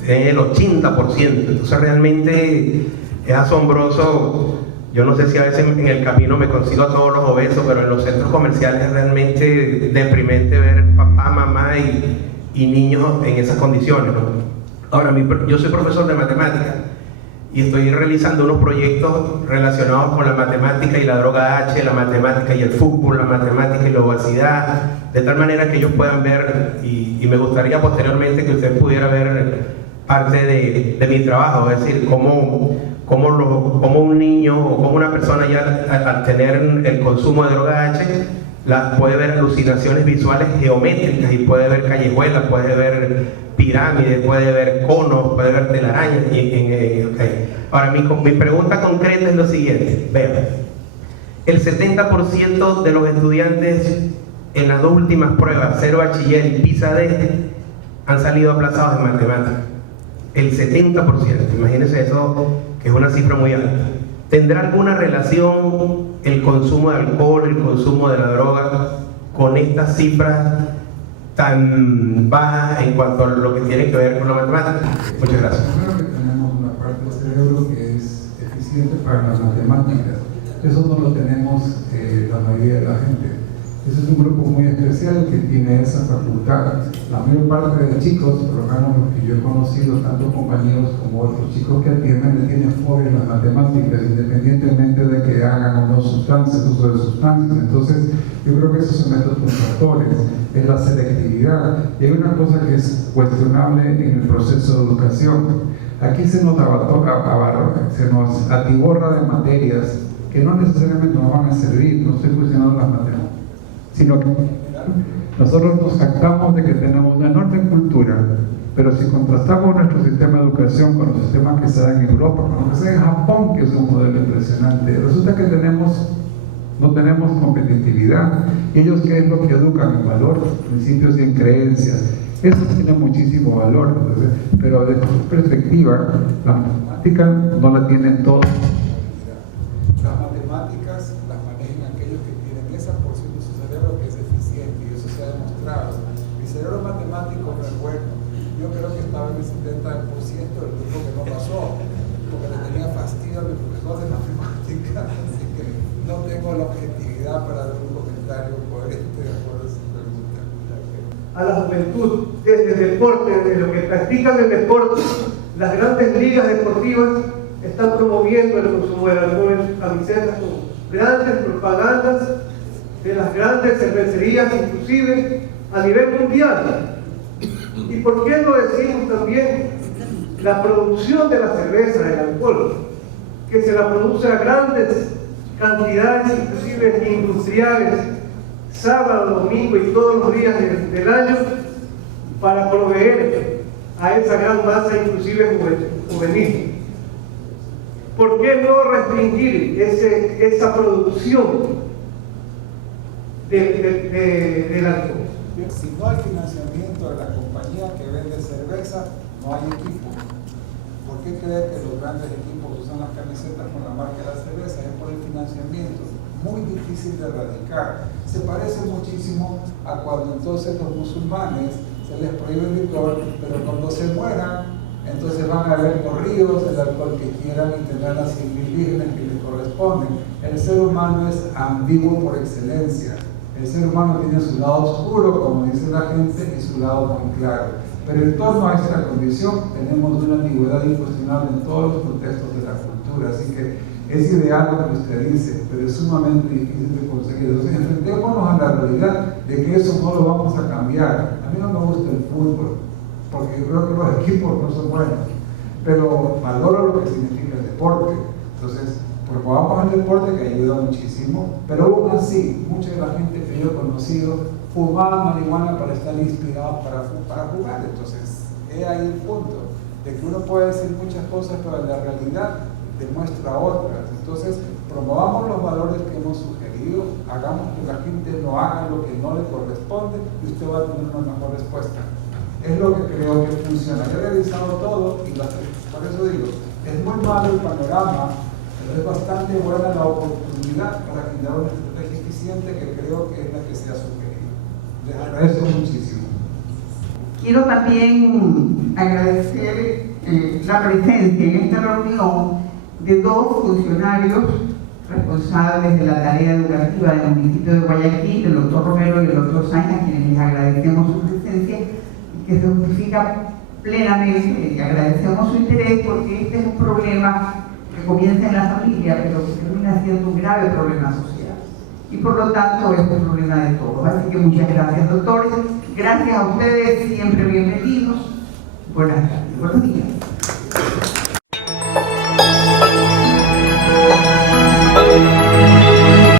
es el 80%. Entonces realmente es asombroso. Yo no sé si a veces en el camino me consigo a todos los obesos, pero en los centros comerciales es realmente deprimente ver papá, mamá y niños en esas condiciones, ¿no? Ahora, yo soy profesor de matemática y estoy realizando unos proyectos relacionados con la matemática y la droga H, la matemática y el fútbol, la matemática y la obesidad, de tal manera que ellos puedan ver, y me gustaría posteriormente que usted pudiera ver parte de mi trabajo, es decir, cómo un niño o cómo una persona ya al tener el consumo de droga H puede ver alucinaciones visuales geométricas y puede ver callejuelas, puede ver pirámides, puede ver conos, puede ver telarañas. Ahora, mi pregunta concreta es lo siguiente. Vean, el 70% de los estudiantes en las dos últimas pruebas, cero bachiller y PISA-D, han salido aplazados en matemáticas. El 70%, imagínense eso, que es una cifra muy alta. ¿Tendrá alguna relación el consumo de alcohol, el consumo de la droga con estas cifras tan bajas en cuanto a lo que tiene que ver con la matemática? Muchas gracias. Primero que tenemos una parte del cerebro que es eficiente para las matemáticas. Eso no lo tenemos la mayoría de la gente. Ese es un grupo muy especial que tiene esa facultad. La mayor parte de chicos, por lo menos los que yo he conocido, tanto compañeros como otros chicos que atienden, le tienen fobia a las matemáticas, independientemente de que hagan o no sustancias, uso de sustancias. Entonces, yo creo que esos son estos factores, es la selectividad. Y hay una cosa que es cuestionable en el proceso de educación. Aquí se nos atiborra de materias que no necesariamente nos van a servir. No estoy cuestionando las matemáticas, sino que nosotros nos jactamos de que tenemos una enorme cultura, pero si contrastamos nuestro sistema de educación con los sistemas que se dan en Europa, con lo que se da en Japón, que es un modelo impresionante, resulta que no tenemos competitividad. Ellos, ¿qué es lo que educan? En valor, principios y en creencias. Eso tiene muchísimo valor, entonces, pero desde su perspectiva, la matemática no la tienen todos. Las matemáticas las manejan aquellos que tienen esa porción de su cerebro que es eficiente, y eso se ha demostrado. Mi cerebro matemático no es bueno. Yo creo que estaba en el 70% del grupo que no pasó, porque le tenía fastidio a mi profesor de matemática, así que no tengo la objetividad para dar un comentario coherente de acuerdo a su pregunta. a la juventud desde el deporte, desde lo que practican el deporte. Las grandes ligas deportivas están promoviendo el consumo del alcohol en sus camisetas con grandes propagandas de las grandes cervecerías, inclusive a nivel mundial. ¿Y por qué no decimos también la producción de la cerveza, del alcohol, que se la produce a grandes cantidades, inclusive industriales, sábado, domingo y todos los días del año, para proveer a esa gran masa, inclusive juvenil? ¿Por qué no restringir esa producción del alcohol? Si no hay financiamiento de la compañía que vende cerveza, no hay equipo. ¿Por qué cree que los grandes equipos usan las camisetas con la marca de la cerveza? Es por el financiamiento, muy difícil de erradicar. Se parece muchísimo a cuando entonces los musulmanes se les prohíbe el licor, pero cuando se mueran, entonces van a beber por ríos el alcohol que quieran y tendrán las 100.000 vírgenes que les corresponden. El ser humano es ambiguo por excelencia. El ser humano tiene su lado oscuro, como dice la gente, y su lado muy claro. Pero en torno a esta condición tenemos una ambigüedad incuestionable en todos los contextos de la cultura. Así que es ideal lo que usted dice, pero es sumamente difícil de conseguir. Entonces, enfrentémonos a la realidad de que eso no lo vamos a cambiar. A mí no me gusta el fútbol, porque yo creo que los equipos no son buenos, pero valoro lo que significa el deporte. Entonces, promovamos el deporte, que ayuda muchísimo, pero aún así, mucha de la gente que yo he conocido fumaba marihuana para estar inspirados para jugar. Entonces, es ahí el punto, de que uno puede decir muchas cosas, pero la realidad demuestra otras. Entonces, promovamos los valores que hemos sugerido, hagamos que la gente no haga lo que no le corresponde y usted va a tener una mejor respuesta. Es lo que creo que funciona. Yo he revisado todo y por eso digo, es muy malo el panorama, pero es bastante buena la oportunidad para generar una estrategia eficiente que creo que es la que se ha sugerido. Les agradezco muchísimo. Quiero también agradecer la presencia en esta reunión de dos funcionarios responsables de la tarea educativa del municipio de Guayaquil, el doctor Romero y el doctor Sáenz, a quienes les agradecemos su presencia y que se justifica plenamente, y agradecemos su interés porque este es un problema que comienza en la familia, pero que termina siendo un grave problema social. Y por lo tanto es un problema de todos. Así que muchas gracias, doctores. Gracias a ustedes, siempre bienvenidos. Buenas tardes, buenos días.